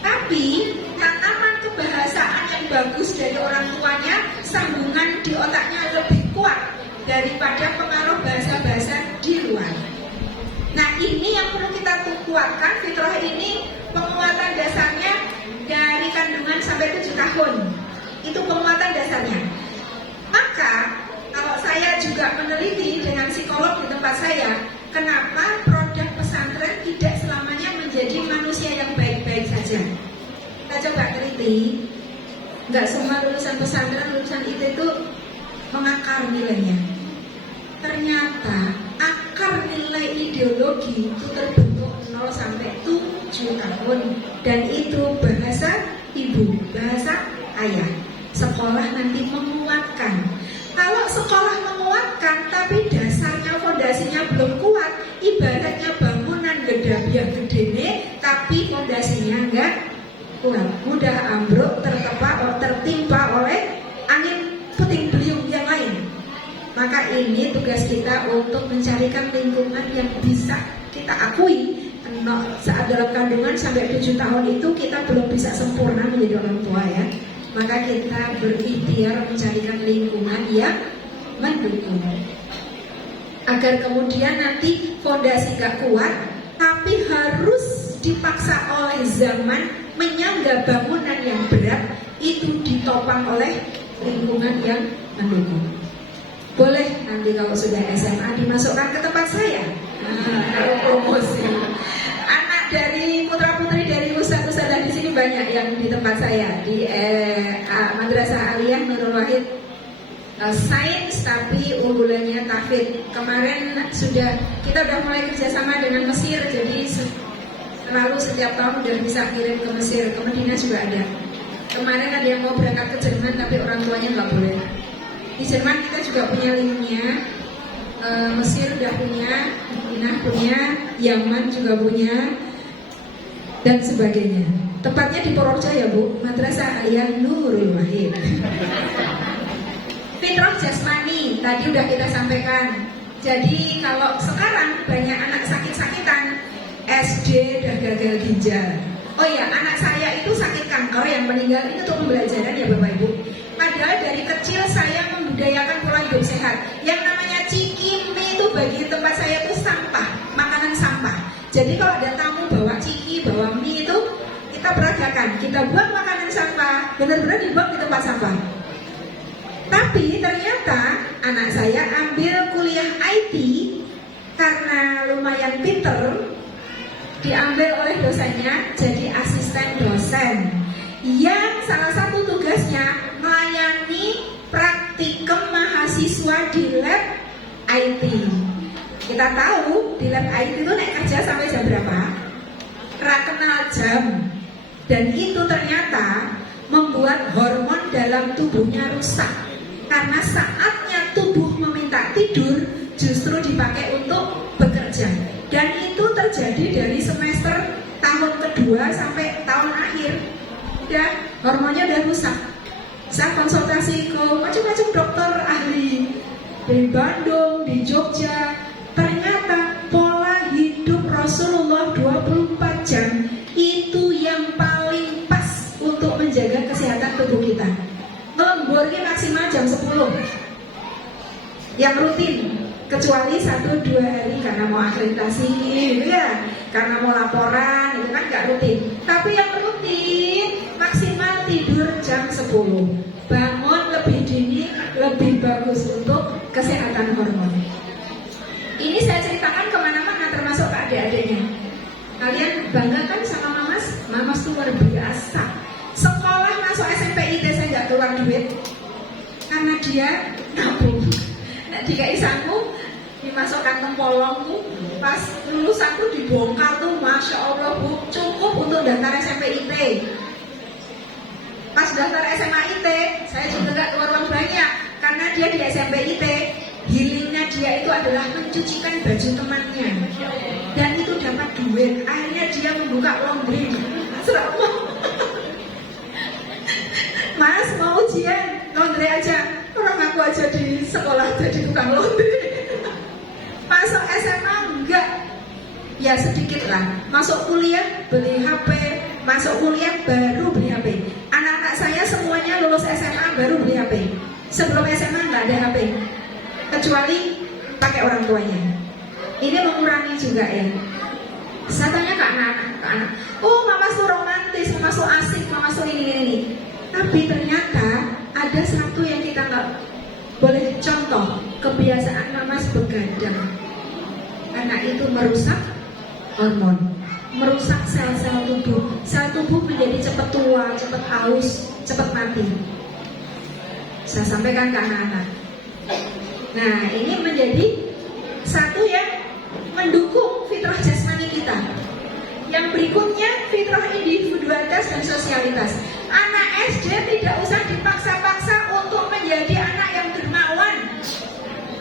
Tapi tanaman kebahasaan yang bagus dari orang tuanya, sambungan di otaknya lebih kuat daripada pengaruh bahasa-bahasa di luar. Nah ini yang perlu kita kuatkan. Fitrah ini penguatan dasarnya dari kandungan sampai 7 tahun. Itu penguatan dasarnya. Maka kalau saya juga meneliti dengan psikolog di tempat saya, kenapa produk pesantren tidak selamanya menjadi manusia yang baik-baik saja. Kita coba teliti, nggak semua lulusan pesantren, lulusan itu mengakar nilainya. Ternyata akar nilai ideologi itu terbentuk 0 sampai 7 tahun. Dan itu bahasa ibu, bahasa ayah. Sekolah nanti menguatkan. Kalau sekolah menguatkan tapi dasarnya, fondasinya belum kuat, ibaratnya bangunan gedabiah gedene tapi fondasinya enggak kuat, mudah ambruk, tertimpa oleh angin puting beliung yang lain. Maka ini tugas kita untuk mencarikan lingkungan yang bisa kita akui. Saat dalam kandungan sampai 7 tahun itu kita belum bisa sempurna menjadi orang tua ya. Maka kita berikhtiar mencarikan lingkungan yang mendukung agar kemudian nanti fondasi gak kuat tapi harus dipaksa oleh zaman menyangga bangunan yang berat, itu ditopang oleh lingkungan yang mendukung. Boleh nanti kalau sudah SMA dimasukkan ke tempat saya. Kalau promosi anak dari putra-putri dari ustadz-ustadzah di sini banyak yang di tempat saya di Madrasah Aliyah Nurul Wahid, sains tapi unggulannya tahfidz. Kemarin kita udah mulai kerjasama dengan Mesir, jadi selalu setiap tahun udah bisa kirim ke Mesir, ke Madinah juga ada. Kemarin ada yang mau berangkat ke Jerman tapi orang tuanya nggak boleh. Di Jerman kita juga punya linknya, Mesir udah punya, Madinah punya, Yaman juga punya, dan sebagainya. Tepatnya di Purworejo ya Bu, Madrasah Aliyah Nurul Wahid. Fitrah jasmani tadi udah kita sampaikan. Jadi kalau sekarang banyak anak sakit-sakitan, SD udah gagal ginjal, Oh ya, anak saya itu sakit kanker yang meninggal itu untuk pembelajaran ya Bapak Ibu. Padahal dari kecil saya membudayakan pola hidup sehat. Yang namanya ciki mie itu bagi tempat saya itu sampah, makanan sampah. Jadi kalau ada tamu bawa ciki, bawa mie itu kita peragakan, kita buang makanan sampah, benar-benar dibuang di tempat sampah. Tapi ternyata anak saya ambil kuliah IT karena lumayan pinter, diambil oleh dosennya jadi asisten dosen yang salah satu tugasnya melayani praktikum mahasiswa di lab IT. Kita tahu di lab IT itu naik kerja sampai jam berapa? Kenal jam. Dan itu ternyata membuat hormon dalam tubuhnya rusak. Karena saatnya tubuh meminta tidur justru dipakai untuk bekerja. Dan itu terjadi dari semester tahun kedua sampai tahun akhir. Udah, hormonnya udah rusak. Saya konsultasi ke macam-macam dokter ahli dari Bandung, di Jogja. Ternyata pola hidup Rasulullah 24 jam itu yang paling pas untuk menjaga kesehatan tubuh kita. Ngelembur maksimal jam 10 yang rutin, kecuali 1-2 hari karena mau akreditasi gitu ya, karena mau laporan itu kan gak rutin. Tapi yang rutin maksimal tidur jam 10, bangun lebih dini, lebih bagus untuk kesehatan hormon. Ini saya ceritakan kemana-mana termasuk ke adik-adiknya. Kalian bangga kan sama Mamas? Mamas tuh luar biasa. Sekolah masuk SMP IT saya gak keluar duit karena dia nabung. Nah, dikai sangu dimasukkan tempolong tuh, pas lulusanku dibongkar tuh, Masya Allah Bu, cukup untuk daftar SMP IT. Pas daftar SMA IT, saya juga gak keluar uang banyak karena dia di SMP IT, healingnya dia itu adalah mencucikan baju temannya, dan itu dapat duit. Akhirnya dia membuka laundry. Mas mau ujian laundry aja, orang aku aja di sekolah jadi tukang laundry. Masuk SMA enggak, ya sedikit lah. Masuk kuliah beli HP, masuk kuliah baru beli HP. Anak-anak saya semuanya lulus SMA baru beli HP. Sebelum SMA nggak ada HP, kecuali pakai orang tuanya. Ini mengurangi juga ya. Saya tanya ke anak-anak, oh mama tuh romantis, mama tuh asik, mama tuh ini. Tapi ternyata ada satu yang kita nggak boleh contoh, kebiasaan mamas begadang. Anak itu merusak hormon, merusak sel-sel tubuh. Sel tubuh menjadi cepat tua, cepat haus, cepat mati. Saya sampaikan ke anak-anak. Nah, ini menjadi satu yang mendukung fitrah jasmani kita. Yang berikutnya fitrah individualitas dan sosialitas. Anak SD tidak usah dipaksa-paksa untuk menjadi anak yang dermawan.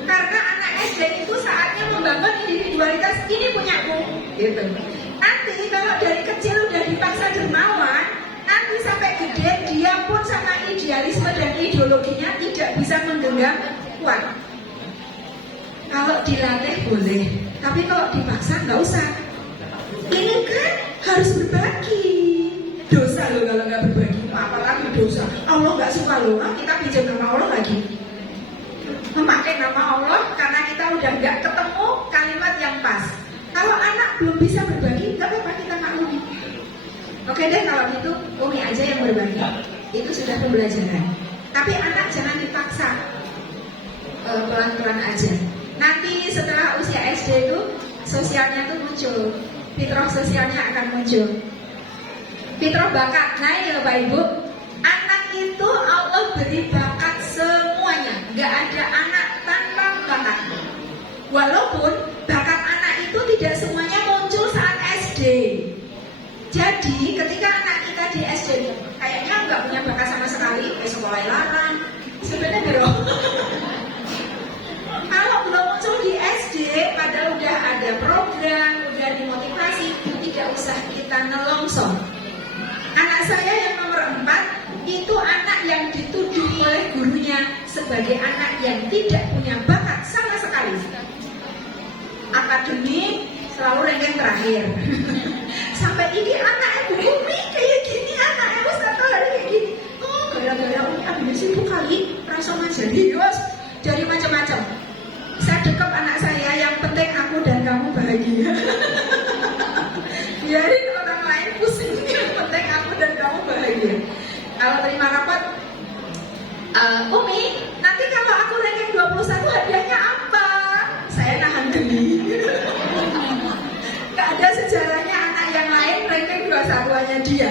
Karena anak SD itu saatnya membangun individualitas, ini punyaku gitu. Nanti kalau dari kecil udah dipaksa dermawan, nanti sampai gede dia pun sama idealisme dan ideologinya tidak bisa menggenggam kuat. Kalau dilatih boleh, tapi kalau dipaksa nggak usah. Ini kan harus berbagi. Dosa loh kalau nggak berbagi, apalagi dosa. Allah nggak suka loh, kita pinjam nama Allah lagi, memakai nama Allah karena kita udah nggak ketemu kalimat yang pas. Kalau anak belum bisa berbagi, nggak apa-apa, kita maklumi. Oke deh, kalau gitu Umi aja yang berbagi. Itu sudah pembelajaran. Tapi anak jangan dipaksa, pelan-pelan aja. Nanti setelah usia SD itu sosialnya tuh muncul, fitrah sosialnya akan muncul. Fitrah bakat, nah ya Bapak Ibu, anak itu Allah beri bakat semuanya, nggak ada anak tanpa bakat. Walaupun bakat anak itu tidak semuanya muncul saat SD. Jadi ketika anak kita di SD kayaknya nggak punya bakat sama sekali, sekolah larang, sebenarnya bro. Kalau belum muncul di SD, padahal udah ada program, udah dimotivasi, tidak usah kita nelongso. Anak saya yang nomor 4 itu anak yang dituduh oleh gurunya sebagai anak yang tidak punya bakat sama sekali. Akademik selalu ranking terakhir. Sampai ini anak Bu Umi sama serius, jadi macam-macam. Saya dekap anak saya, yang penting aku dan kamu bahagia. Biarin orang lain pusing, yang penting aku dan kamu bahagia. Kalau terima rapot, Umi, nanti kalau aku ranking 21 hadiahnya apa? Saya nahan geli. Gak ada sejarahnya anak yang lain ranking 21 hanya dia.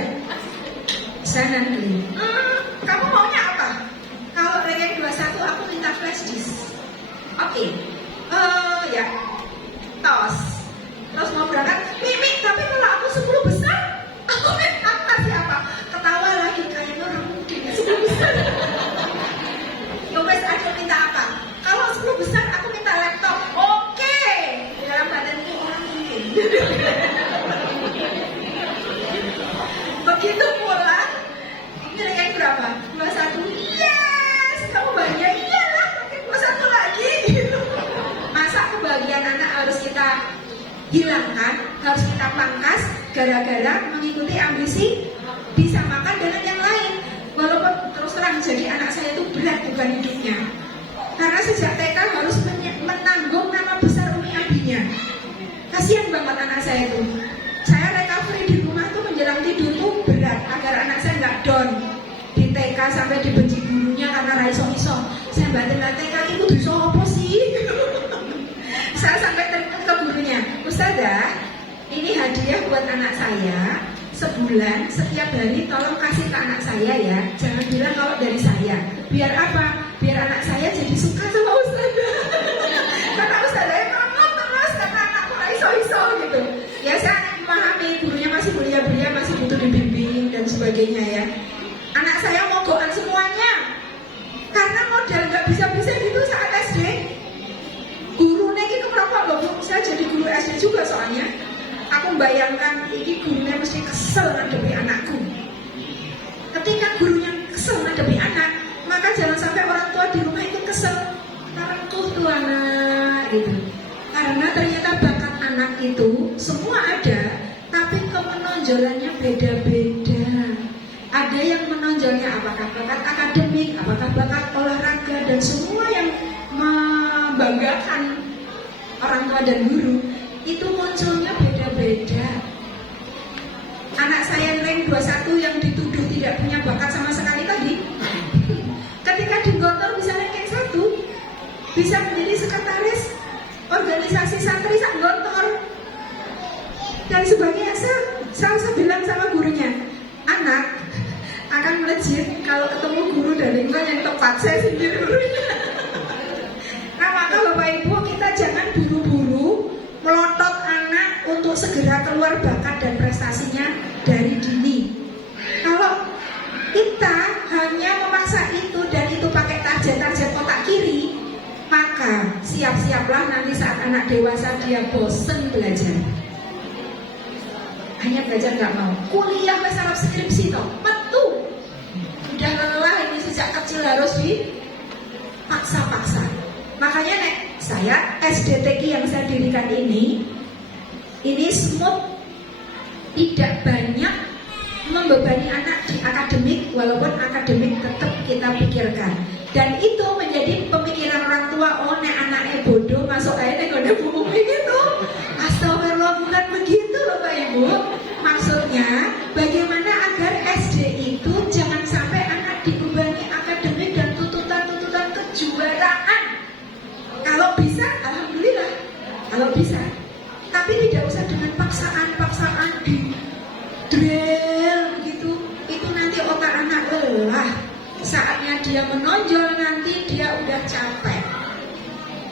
Saya nahan geli. Kamu maunya apa? Kalau ranking 21 aku minta flash disk. Oke. Ya. Tos. Terus mau berangkat, Mimi, tapi kalau aku 10 besar, aku minta siapa? Ketawa lagi kayaknya orang mungkin 10 besar. Yowes, aku minta apa? Kalau 10 besar aku minta laptop. Oke. Dalam badanku orang mungkin. Begitu pula, ini ranking berapa? 21. Yes, kamu bahagia? Iyalah, ranking 21 lagi. Masa kebahagiaan anak harus kita hilangkan, harus kita pangkas gara-gara mengikuti ambisi disamakan dengan yang lain. Walaupun terus terang jadi anak saya itu berat beban hidupnya, karena sejak TK harus menanggung nama besar umi abinya. Kasihan banget anak saya itu. Saya recovery di rumah tuh menjelang tidur tuh berat agar anak saya nggak down. Di TK sampai dibenci gurunya karena raiso-iso. Saya batin TK itu bisa apa sih? Saya sampai ke gurunya, Ustazah, ini hadiah buat anak saya. Sebulan, setiap hari tolong kasih ke anak saya ya. Jangan bilang kalau dari saya. Biar apa? Biar anak saya jadi suka sama Ustazah. Karena Ustazah ngomong terus karena anakku iso-iso gitu. Ya saya memahami, gurunya masih belia-belia, masih butuh dibimbing dan sebagainya ya. Anak saya mogokan semuanya. Karena modal nggak bisa-bisa gitu saat SD. Gurunya ini keberapa loh Bu? Saya jadi guru SD juga soalnya. Aku bayangkan ini gurunya mesti kesel ngadepi anakku. Ketika gurunya kesel ngadepi anak, maka jangan sampai orang tua di rumah itu kesel. Karengkuh tuh anak gitu. Karena ternyata bakat anak itu semua ada, tapi kemenonjolannya beda-beda. Ada yang menonjolnya apakah bakat akademik, apakah bakat olahraga, dan semua yang membanggakan orang tua dan guru itu munculnya beda-beda. Anak saya rank 21 yang dituduh tidak punya bakat sama sekali tadi, ketika di Gontor bisa ranking 1, bisa menjadi sekretaris organisasi santri sak Gontor dan sebagainya. Saya bilang sama gurunya, anak akan melejit kalau ketemu guru dan lingkungan yang tepat. Saya sindir gurunya. Nah maka Bapak Ibu, kita jangan buru-buru melotot anak untuk segera keluar bakat dan prestasinya dari dini. Kalau kita hanya memaksa itu dan itu pakai target-target otak kiri, maka siap-siaplah nanti saat anak dewasa dia bosen belajar. Hanya belajar nggak mau. Kuliah masalah skripsi toh, metu. Udah lelah ini sejak kecil harus dipaksa-paksa. Makanya nek saya SDTK yang saya dirikan ini smooth, tidak banyak membebani anak di akademik, walaupun akademik tetap kita pikirkan. Dan itu menjadi pemikiran orang tua, oh nek anaknya bodoh masuk aja nek ada buku begitu. Astagfirullah, bukan begitu loh Pak Ibu. Maksudnya bagaimana agar SD itu jangan sampai anak dibebani akademik dan tuntutan-tuntutan kejuaraan. Kalau bisa, alhamdulillah. Kalau bisa, tapi tidak usah dengan paksaan di drill gitu. Itu nanti otak anak lelah. Saatnya dia menonjol nanti dia udah capek.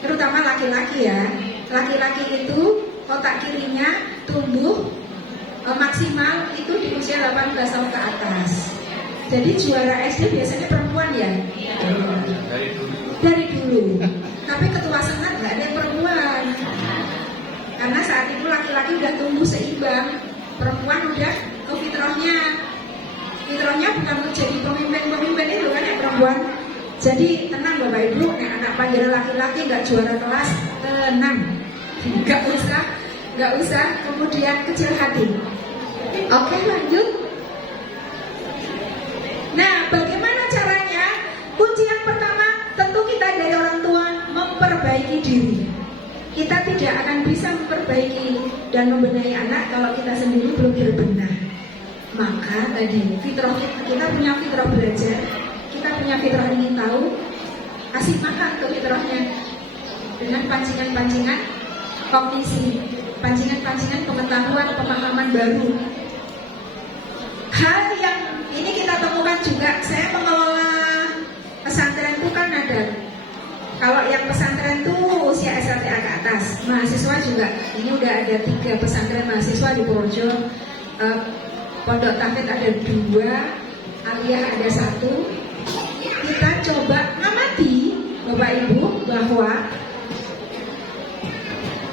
Terutama laki-laki ya. Laki-laki itu otak kirinya tumbuh maksimal itu di usia 18 tahun ke atas. Jadi juara SD biasanya perempuan ya? Dari dulu. Tapi ketua senat nggak ada yang perempuan. Karena saat itu laki-laki udah tumbuh seimbang, perempuan udah ke fitrahnya. Fitrahnya bukan menjadi pemimpin itu kan ya perempuan. Jadi tenang Bapak Ibu, anak panggilan laki-laki nggak juara kelas, tenang, nggak usah kemudian kecil hati. Oke, lanjut. Nah, bagaimana caranya? Kunci yang pertama, Kita tidak akan bisa memperbaiki dan membenahi anak kalau kita sendiri belum berbenah. Maka tadi fitrah kita punya fitrah belajar, kita punya fitrah ingin tahu, kasih makan ke fitrahnya dengan pancingan-pancingan kognisi, pancingan-pancingan pengetahuan, pemahaman baru. Hal yang ini kita temukan juga, saya mengelola pesantren itu kan ada. Kalau yang pesantren itu usia SLTA ke atas, mahasiswa juga. Ini udah ada 3 pesantren mahasiswa di Purworejo. Pondok Tahfidz ada 2, Aliyah ada 1. Kita coba ngamati Bapak Ibu bahwa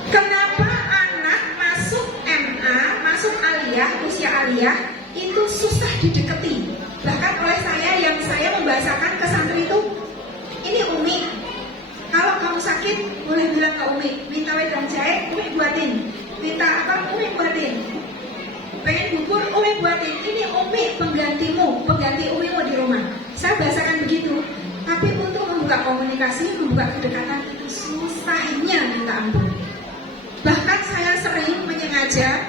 kenapa anak masuk MA, masuk Aliyah, usia Aliyah itu susah dideketi. Bahkan oleh saya membahasakan ke santri itu, ini Umi, kalau kamu sakit boleh bilang ke Umi, minta wedang jahe, Umi buatin, minta apa, Umi buatin, pengen bubur, Umi buatin, ini Umi penggantimu, pengganti Umimu di rumah. Saya bahasakan begitu. Tapi untuk membuka komunikasi, membuka kedekatan itu susahnya minta ampun. Bahkan saya sering menyengaja,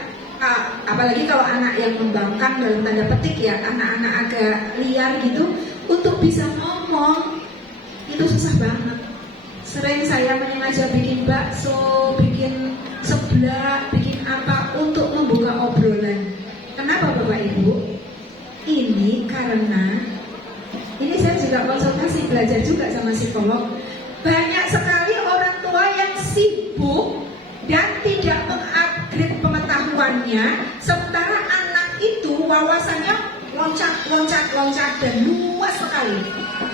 apalagi kalau anak yang membangkang dalam tanda petik ya, anak-anak agak liar gitu, untuk bisa ngomong itu susah banget. Sering saya menyengaja bikin bakso, bikin seblak, bikin apa untuk membuka obrolan. Kenapa Bapak Ibu? Ini karena ini saya juga konsultasi, belajar juga sama psikolog. Banyak sekali orang tua yang sibuk dan tidak mengupgrade pengetahuannya, sementara anak itu wawasannya loncat dan luas sekali.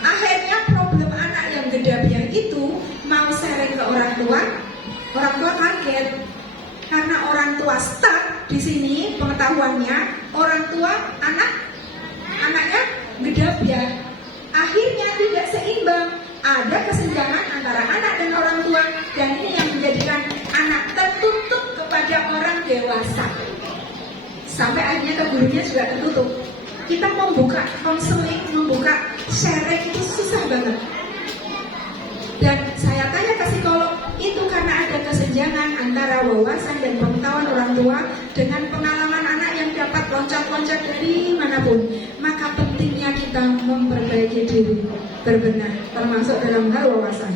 Akhirnya problem anak yang gedabian itu mau sharing ke orang tua kaget karena orang tua stuck di sini pengetahuannya, orang tua anaknya gedabian. Akhirnya tidak seimbang, ada kesenjangan antara anak dan orang tua, dan ini yang menjadikan anak tertutup kepada orang dewasa. Sampai akhirnya ke gurunya juga tertutup. Kita membuka konseling, membuka sharing itu susah banget. Dan saya tanya ke psikolog, itu karena ada kesenjangan antara wawasan dan pengetahuan orang tua dengan pengalaman anak yang dapat loncat-loncat dari manapun. Maka pentingnya kita memperbaiki diri, berbenah, termasuk dalam hal wawasan.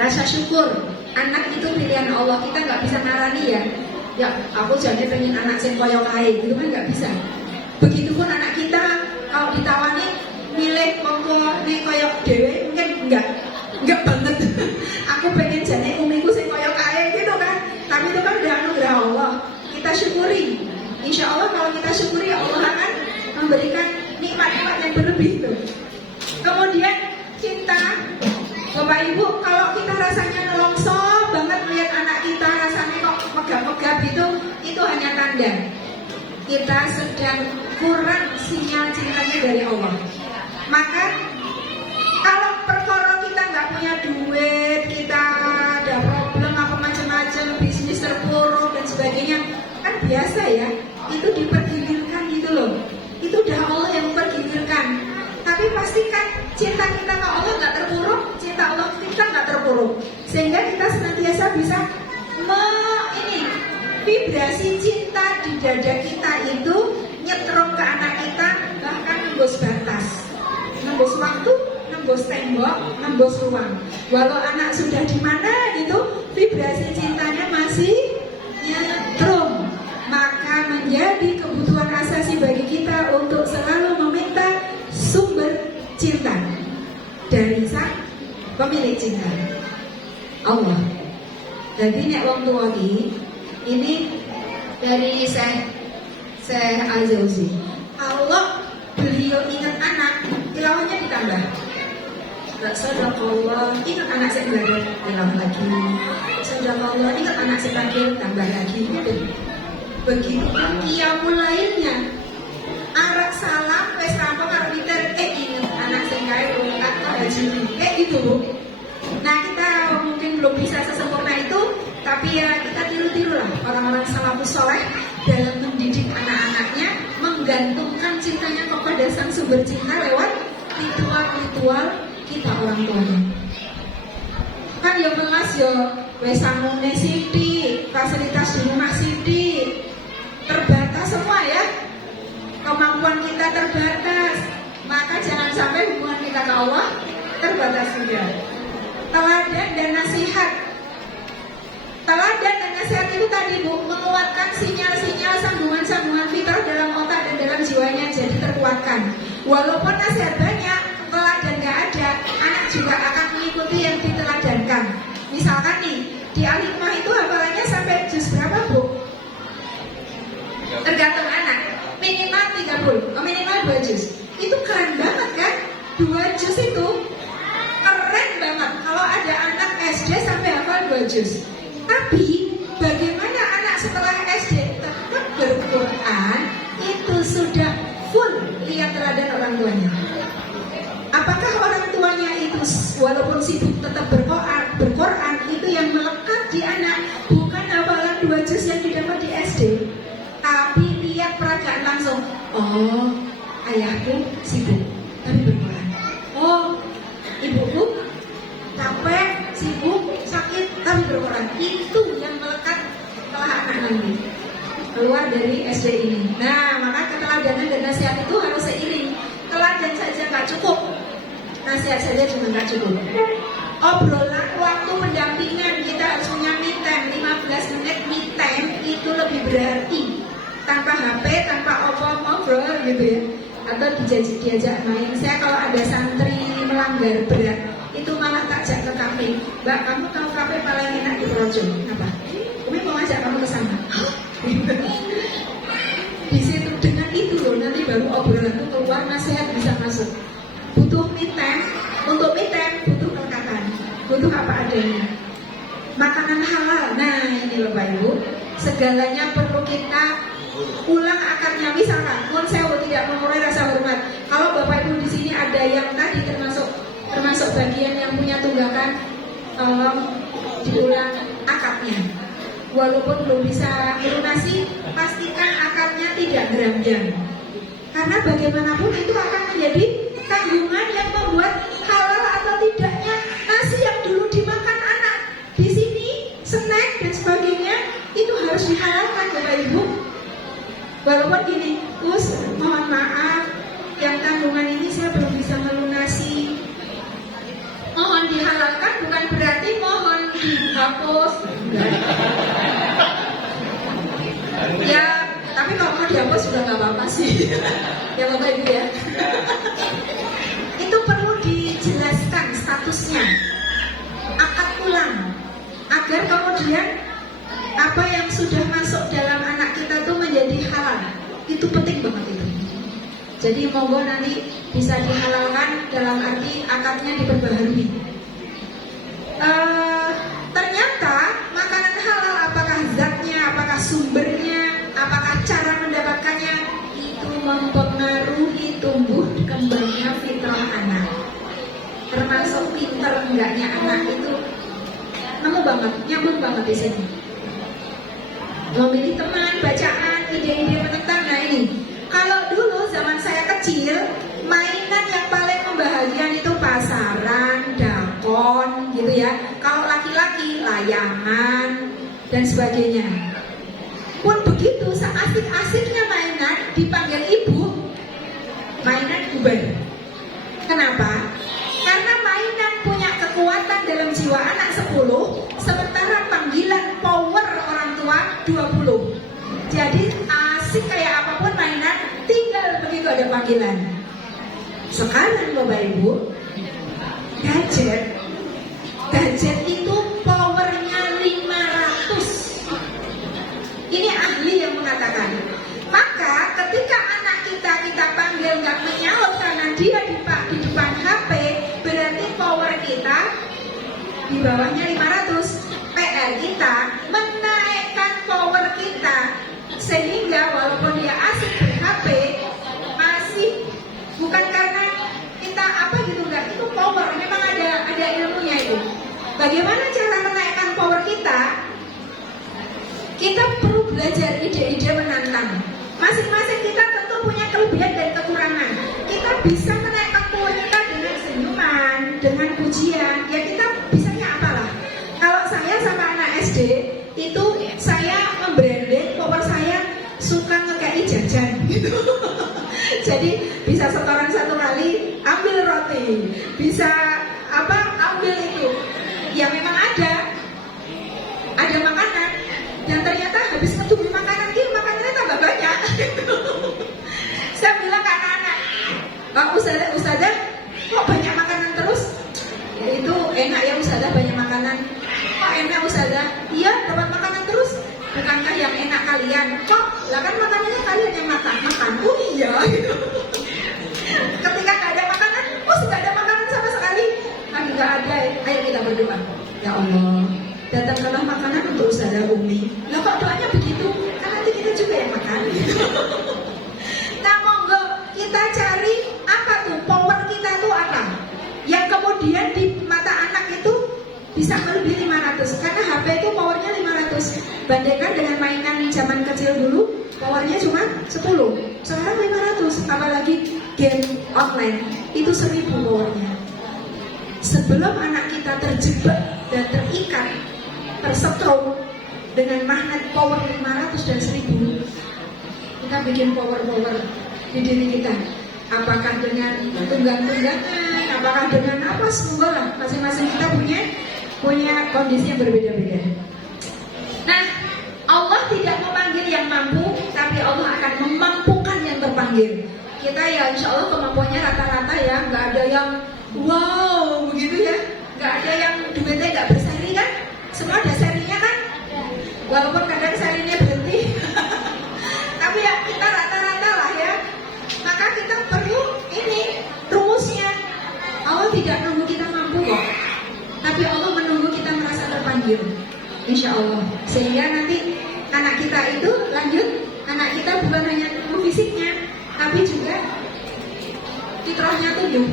Rasa syukur, anak itu pilihan Allah, kita nggak bisa ngarani ya. Ya, aku jadi pengen anak sing koyo kae, gitu kan nggak bisa. Begitupun anak kita kalau ditawani milih monggo nek koyo dhewe mungkin enggak banget. Aku pengen jadi umiku sing koyo kae gitu kan. Tapi itu kan udah anugerah Allah. Kita syukuri. Insya Allah kalau kita syukuri, Allah akan memberikan nikmat-nikmat yang berlebih itu. Kemudian cinta, Bapak Ibu, kalau kita rasanya nelongso banget melihat anak kita rasanya kok megap-megap itu hanya tanda kita sedang kurang sinyal cintanya dari Allah. Maka kalau perkara kita nggak punya duit, kita ada problem apa macam-macam, bisnis terpuruk dan sebagainya, kan biasa ya, itu dipergilirkan gitu loh. Itu udah Allah yang mempergilirkan. Tapi pastikan cinta kita ke Allah nggak terpuruk, cinta Allah kita nggak terpuruk, sehingga kita senantiasa bisa vibrasi cinta di dada kita itu nyetrum ke anak kita, bahkan nembus batas, nembus waktu, nembus tembok, nembus ruang. Walau anak sudah di mana gitu, vibrasi cintanya masih nyetrum. Maka menjadi kebutuhan asasi bagi kita untuk selalu meminta sumber cinta dari sang pemilik cinta, Allah. Jadi nek wong tuwa ini dari Syekh Al-Jauzi. Kalau beliau ingat anak, tilawahnya ditambah. Sadaqallah, ingat anak saya belajar, tilawah lagi. Sadaqallah, ingat anak saya belajar, tambah lagi. Begitu qiyamul lailnya. Arak salam, wes rampung karo pinter, ingat anak saya kae berangkat ke haji. Gitu. Nah, kita mungkin belum bisa sesempurna itu, tapi ya kita tiru-tiru lah orang-orang salafus soleh dalam mendidik anak-anaknya, menggantungkan cintanya kepada sang sumber cinta lewat ritual-ritual kita orang tuanya. Kan ya melas ya wes sangune sithik, fasilitas di rumah sithik, terbatas semua ya. Kemampuan kita terbatas, maka jangan sampai hubungan kita ke Allah terbatas juga. Teladan dan nasihat. Teladan dan nasihat itu tadi Bu, menguatkan sinyal-sinyal sambungan-sambungan fitrah dalam otak dan dalam jiwanya jadi terkuatkan. Walaupun nasihat banyak, teladan nggak ada, anak juga akan mengikuti yang diteladankan. Misalkan nih, di Al-Hikmah itu hafalannya sampai juz berapa Bu? Tergantung anak. Minimal 30, minimal 2 juz. Itu keren banget kan? 2 juz itu keren banget. Kalau ada anak SD sampai hafal 2 juz. Tapi bagaimana anak setelah SD tetap berquran itu sudah full lihat teladan orang tuanya. Apakah orang tuanya itu walaupun sibuk tetap berquran itu yang melekat di anak, bukan hafalan 2 juz yang didapat di SD, tapi lihat peragaan langsung. Oh, ayahku sibuk tapi berquran. Oh, ibuku capek, sibuk, sakit tapi berquran. Itu yang melekat setelah anak nanti keluar dari SD ini. Nah, maka keteladanan dan nasihat itu harus seiring. Teladan saja nggak cukup, nasihat saja juga nggak cukup. Obrolan waktu pendampingan kita harus punya me time, 15 menit me time itu lebih berarti. Tanpa HP, tanpa ngobrol gitu ya, atau diajak main. Saya kalau ada santri melanggar berat, itu malah tak ajak ke kafe. Mbak, kamu tahu kafe paling enak di Projo? Apa? Umi mau ngajak kamu ke sana. Di situ dengan itu loh, nanti baru obrolan itu keluar, nasihat bisa masuk. Butuh me time, untuk me time butuh kelekatan, butuh apa adanya. Makanan halal, nah ini Bapak Ibu, segalanya perlu kita ulang akarnya. Misalkan, mohon sewu tidak mengurangi rasa hormat. Kalau Bapak Ibu di sini ada yang tadi termasuk bagian yang punya tunggakan, tolong diulang akarnya. Walaupun belum bisa melunasi, pastikan akarnya tidak geramjang. Karena bagaimanapun itu akan menjadi tanggungan yang membuat halal atau tidaknya nasi yang dulu dimakan anak di sini, snack dan sebagainya itu harus dihalalkan Bapak Ibu. Walaupun gini, Gus, mohon maaf, yang tanggungan ini saya belum bisa melunasi. Mohon dihalalkan bukan berarti mohon dihapus. Ya, tapi kalau mau dihapus juga nggak apa-apa sih. Ya Bapak Ibu ya. Itu perlu dijelaskan statusnya, akad ulang, agar kemudian apa yang sudah masuk dalam anak kita itu menjadi halal. Itu penting banget itu. Jadi monggo nanti bisa dihalalkan dalam arti akadnya diperbaharui. Ternyata makanan halal, apakah zatnya, apakah sumbernya, apakah cara mendapatkannya, itu mempengaruhi tumbuh kembangnya fitrah anak. Termasuk pinter enggaknya anak itu nyambung banget di sini. Memilih teman, bacaan, ide-ide menentang. Nah ini, kalau dulu zaman saya kecil, mainan yang paling membahagiakan itu pasaran, dakon, gitu ya. Kalau laki-laki, layangan, dan sebagainya. Pun begitu, seasik-asiknya mainan, dipanggil ibu, mainan bubar. Kenapa? Karena mainan punya kekuatan dalam jiwa anak 10, sementara panggilan power orang tua 20. Jadi asik kayak apapun mainan, tinggal begitu ada panggilan. Sekarang Bapak Ibu, gadget itu powernya 500. Ini ahli yang mengatakan. Maka ketika anak kita panggil nggak menyaut karena dia di depan HP, berarti power kita di bawahnya 500. PR kita menaikkan power kita sehingga walaupun dia asik ber-HP masih bukan karena kita apa gitu, enggak, itu power, memang ada ilmunya itu. Bagaimana cara menaikkan power kita? Kita perlu belajar ide-ide menantang. Masing-masing kita tentu punya kelebihan dan kekurangan. Kita bisa menaikkan power kita dengan senyuman, dengan pujian. Ya kita bisanya apalah. Kalau saya sama gitu. Jadi bisa setoran 1 kali ambil roti, bisa ambil itu. Ya memang ada makanan dan ternyata habis ngetubui makanan ini makanannya tambah banyak. Saya bilang ke anak-anak, Pak Ustazah, kok banyak makanan terus? Ya itu enak ya Ustazah, banyak makanan. Kok enak Ustazah? Iya, dapat makanan terus. Bukankah yang enak kalian? Kok? Lah kan makanannya kalian yang makan. Oh iya gitu. Ketika gak ada makanan, gak ada makanan sama sekali. Kan gak ada. Ayo kita berdoa. Ya Allah, datangkanlah makanan untuk Ustazah Umi. Lah kok doanya begitu? Kan nanti kita juga yang makan. Nah monggo kita cari apa tuh power kita tuh apa? Yang kemudian di mata anak itu bisa melebihi 500. Karena HP itu powernya 500. Bandingkan dengan mainan zaman kecil dulu, powernya cuma 10. Sekarang 500. Apalagi game online itu 1000 powernya. Sebelum anak kita terjebak dan terikat, tersetrum dengan magnet power 500 dan 1000, kita bikin power-power di diri kita. Apakah dengan tunggang-tunggangan, apakah dengan apa, semoga lah masing-masing kita punya kondisi yang berbeda-beda. Nah, Allah tidak memanggil yang mampu, tapi Allah akan memampukan yang terpanggil. Kita ya insya Allah kemampuannya rata-rata ya, nggak ada yang wow begitu ya, nggak ada yang duitnya nggak berseri kan, semua ada serinya kan, walaupun kadang serinya berhenti. Tapi ya kita rata-rata lah ya. Maka kita perlu ini rumusnya. Allah tidak menunggu kita mampu kok, tapi Allah menunggu kita merasa terpanggil, insya Allah. Sehingga nanti anak kita itu lanjut, anak kita bukan hanya tumbuh fisiknya, tapi juga fitrahnya tumbuh.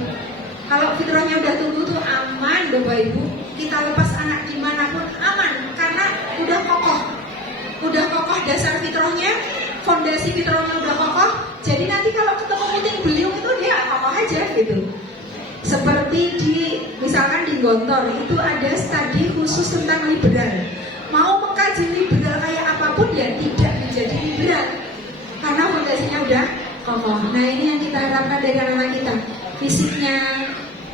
Kalau fitrahnya udah tumbuh tuh aman, Bapak Ibu. Kita lepas anak dimanapun aman, karena udah kokoh dasar fitrahnya, fondasi fitrahnya udah kokoh. Jadi nanti kalau ketemu puting beliung itu dia kokoh aja gitu. Seperti misalkan di Gontor itu ada studi khusus tentang liberal. Mau mengkaji liberal kayak apapun ya tidak menjadi liberal, karena fondasinya udah kokoh. Nah ini yang kita harapkan dari anak-anak kita, fisiknya,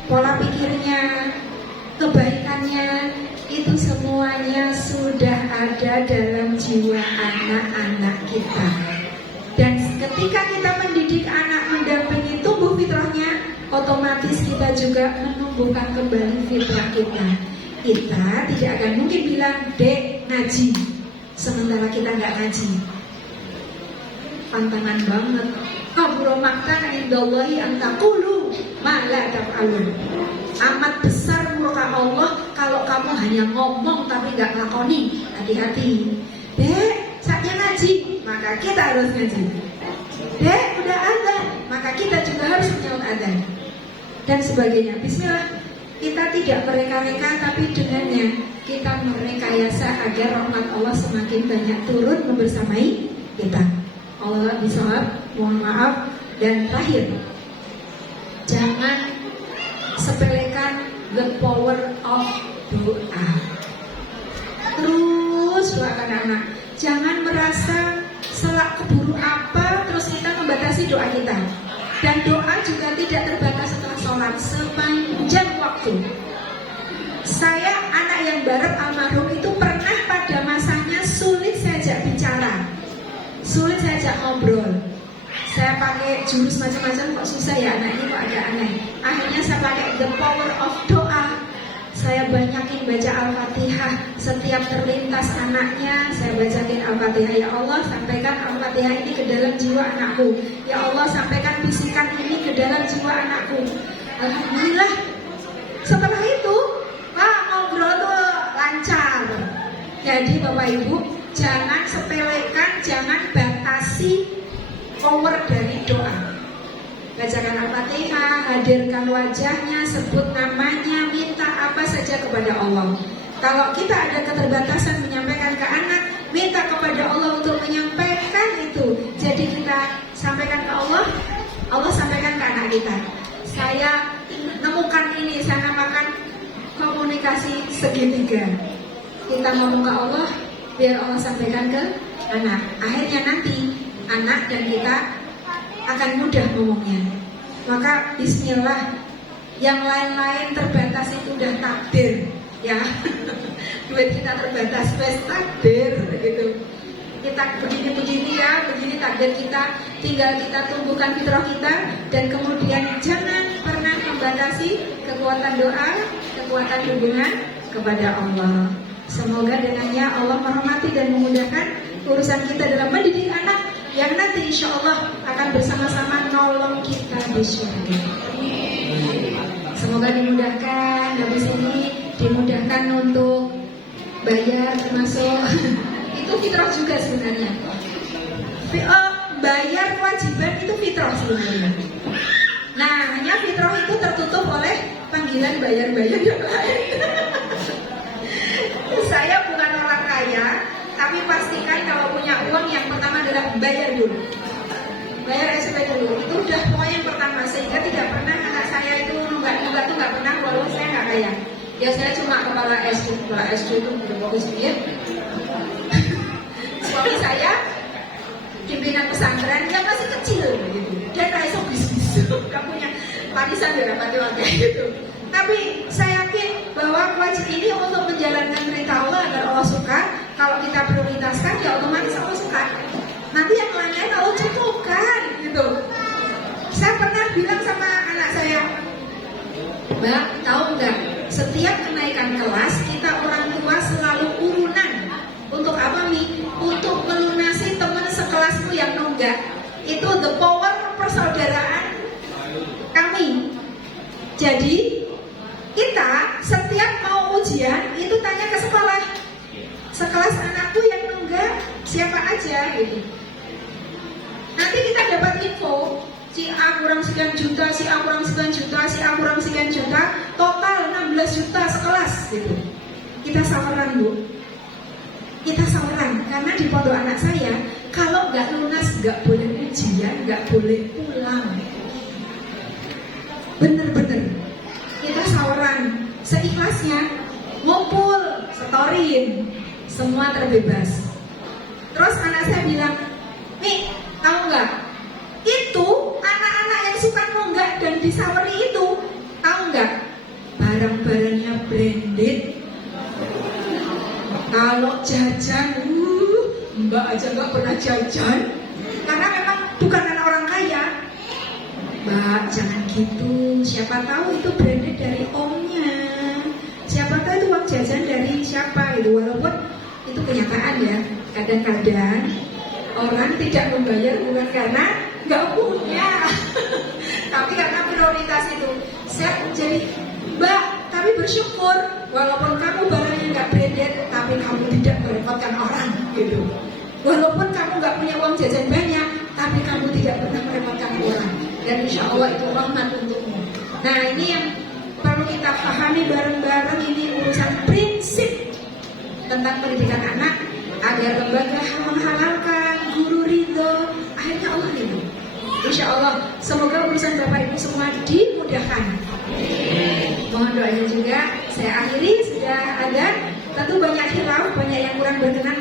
pola pikirnya, kebaikannya, itu semuanya sudah ada dalam jiwa anak-anak kita. Dan ketika kita mendidik anak, mendampingi tumbuh fitrahnya, otomatis kita juga menumbuhkan kembali fitrah kita. Kita tidak akan mungkin bilang, Dek, ngaji, sementara kita nggak ngaji. Pantangan banget. Kabura maktan indallahi an taqulu ma la taf'alun. Amat besar murka Allah kalau kamu hanya ngomong tapi nggak ngelakoni. Hati-hati. Dek, saatnya ngaji, maka kita harus ngaji. Dek, udah adzan, maka kita juga harus menyambut adzan. Dan sebagainya. Bismillah. Kita tidak mereka-reka, tapi dengannya kita merekayasa agar rahmat Allah semakin banyak turun membersamai kita. Allah bisawab, mohon maaf. Dan terakhir, jangan sepelekan the power of doa. Terus doakan anak. Jangan merasa selak keburu apa terus kita membatasi doa kita. Dan doa juga tidak terbatas setelah sholat, sepanjang waktu. Saya anak yang barat almarhum itu pernah pada masanya sulit saya ajak bicara, sulit saya ajak ngobrol. Saya pakai jurus macam-macam, kok susah ya anak ini, kok agak aneh. Akhirnya saya pakai the power of doa. Saya banyakin baca Al-Fatihah. Setiap terlintas anaknya, saya bacakin Al-Fatihah. Ya Allah, sampaikan Al-Fatihah ini ke dalam jiwa anakku. Ya Allah, sampaikan bisikan ini ke dalam jiwa anakku. Alhamdulillah. Setelah itu, ngobrol tuh lancar. Jadi Bapak Ibu, jangan sepelekan, jangan batasi power dari doa. Bacakan Al-Fatihah, hadirkan wajahnya, sebut namanya, minta apa saja kepada Allah. Kalau kita ada keterbatasan menyampaikan ke anak, minta kepada Allah untuk menyampaikan itu. Jadi kita sampaikan ke Allah, Allah sampaikan ke anak kita. Saya nemukan ini, saya namakan komunikasi segitiga. Kita ngomong ke Allah, biar Allah sampaikan ke anak. Akhirnya nanti anak dan kita akan mudah ngomongnya. Maka bismillah, yang lain-lain terbatas itu udah takdir ya. Duit kita terbatas, wes takdir gitu. Kita begini-begini ya, begini takdir kita. Tinggal kita tumbuhkan fitrah kita. Dan kemudian jangan pernah membatasi kekuatan doa, kekuatan hubungan kepada Allah. Semoga dengannya Allah merahmati dan memudahkan urusan kita dalam mendidik anak, yang nanti insya Allah akan bersama-sama nolong kita di surga. Semoga dimudahkan, habis ini dimudahkan untuk bayar termasuk itu fitrah juga sebenarnya. Bayar kewajiban itu fitrah sebenarnya. Nah, hanya fitrah itu tertutup oleh panggilan bayar-bayar yang lain. Saya bukan orang kaya, tapi pastikan kalau punya uang yang pertama adalah bayar dulu. Bayar SPP dulu. Itu udah poin yang pertama, sehingga tidak pernah anak saya itu nunggak tuh nggak pernah, walaupun saya nggak kaya. Ya saya cuma kepala SD itu bagus ya. Suami saya pimpinan pesantren yang masih kecil gitu. Dia kayak bis-bis, nggak punya warisan ya dapat kayak gitu. Tapi saya yakin bahwa kewajiban ini untuk menjalankan perintah Allah agar Allah suka. Kalau kita prioritaskan, ya otomatis Allah suka. Nanti yang lain Allah cukupkan gitu. Saya pernah bilang sama anak saya, Mbak, tahu nggak? Setiap kenaikan kelas kita orang tua selalu urunan. Untuk apa nih? Untuk melunasi teman sekelasmu yang nunggak. Itu the power persaudaraan kami. Jadi kita setiap mau ujian itu tanya ke sekolah, sekelas anakku yang nunggak siapa aja gitu. Nanti kita dapat info, si A kurang sekian juta, si A kurang sekian juta, si A kurang sekian juta, total 16 juta sekelas gitu. Kita saweran Bu, kita saweran karena di pondok anak saya kalau nggak lunas nggak boleh ujian, nggak boleh pulang. Bener-bener kita saweran seikhlasnya, ngumpul, storyin, semua terbebas. Terus anak saya bilang, nih tahu nggak? Itu anak-anak yang suka nunggak dan disaweri itu, tahu nggak? Barang-barangnya branded. Kalau jajan, Mbak aja nggak pernah jajan, karena memang bukan anak orang kaya. Mbak, jangan gitu. Siapa tahu itu branded dari omnya. Siapa tahu itu uang jajan dari siapa gitu. Walaupun itu kenyataan ya. Kadang-kadang orang tidak membayar bukan karena nggak punya, tapi karena prioritas itu. Saya jadi, Mbak, tapi bersyukur walaupun kamu barangnya nggak branded, tapi kamu tidak merepotkan orang gitu. Walaupun kamu nggak punya uang jajan banyak, tapi kamu tidak pernah merepotkan orang. Dan insya Allah itu rahmat untukmu. Nah, ini yang perlu kita pahami bareng-bareng, ini urusan prinsip tentang pendidikan anak agar lembaga menghalalkan, guru ridho, akhirnya Allah ridho. Insya Allah, semoga urusan Bapak Ibu semua dimudahkan. Mohon doanya juga. Saya akhiri, sudah ada tentu banyak hilaf, banyak yang kurang berkenan.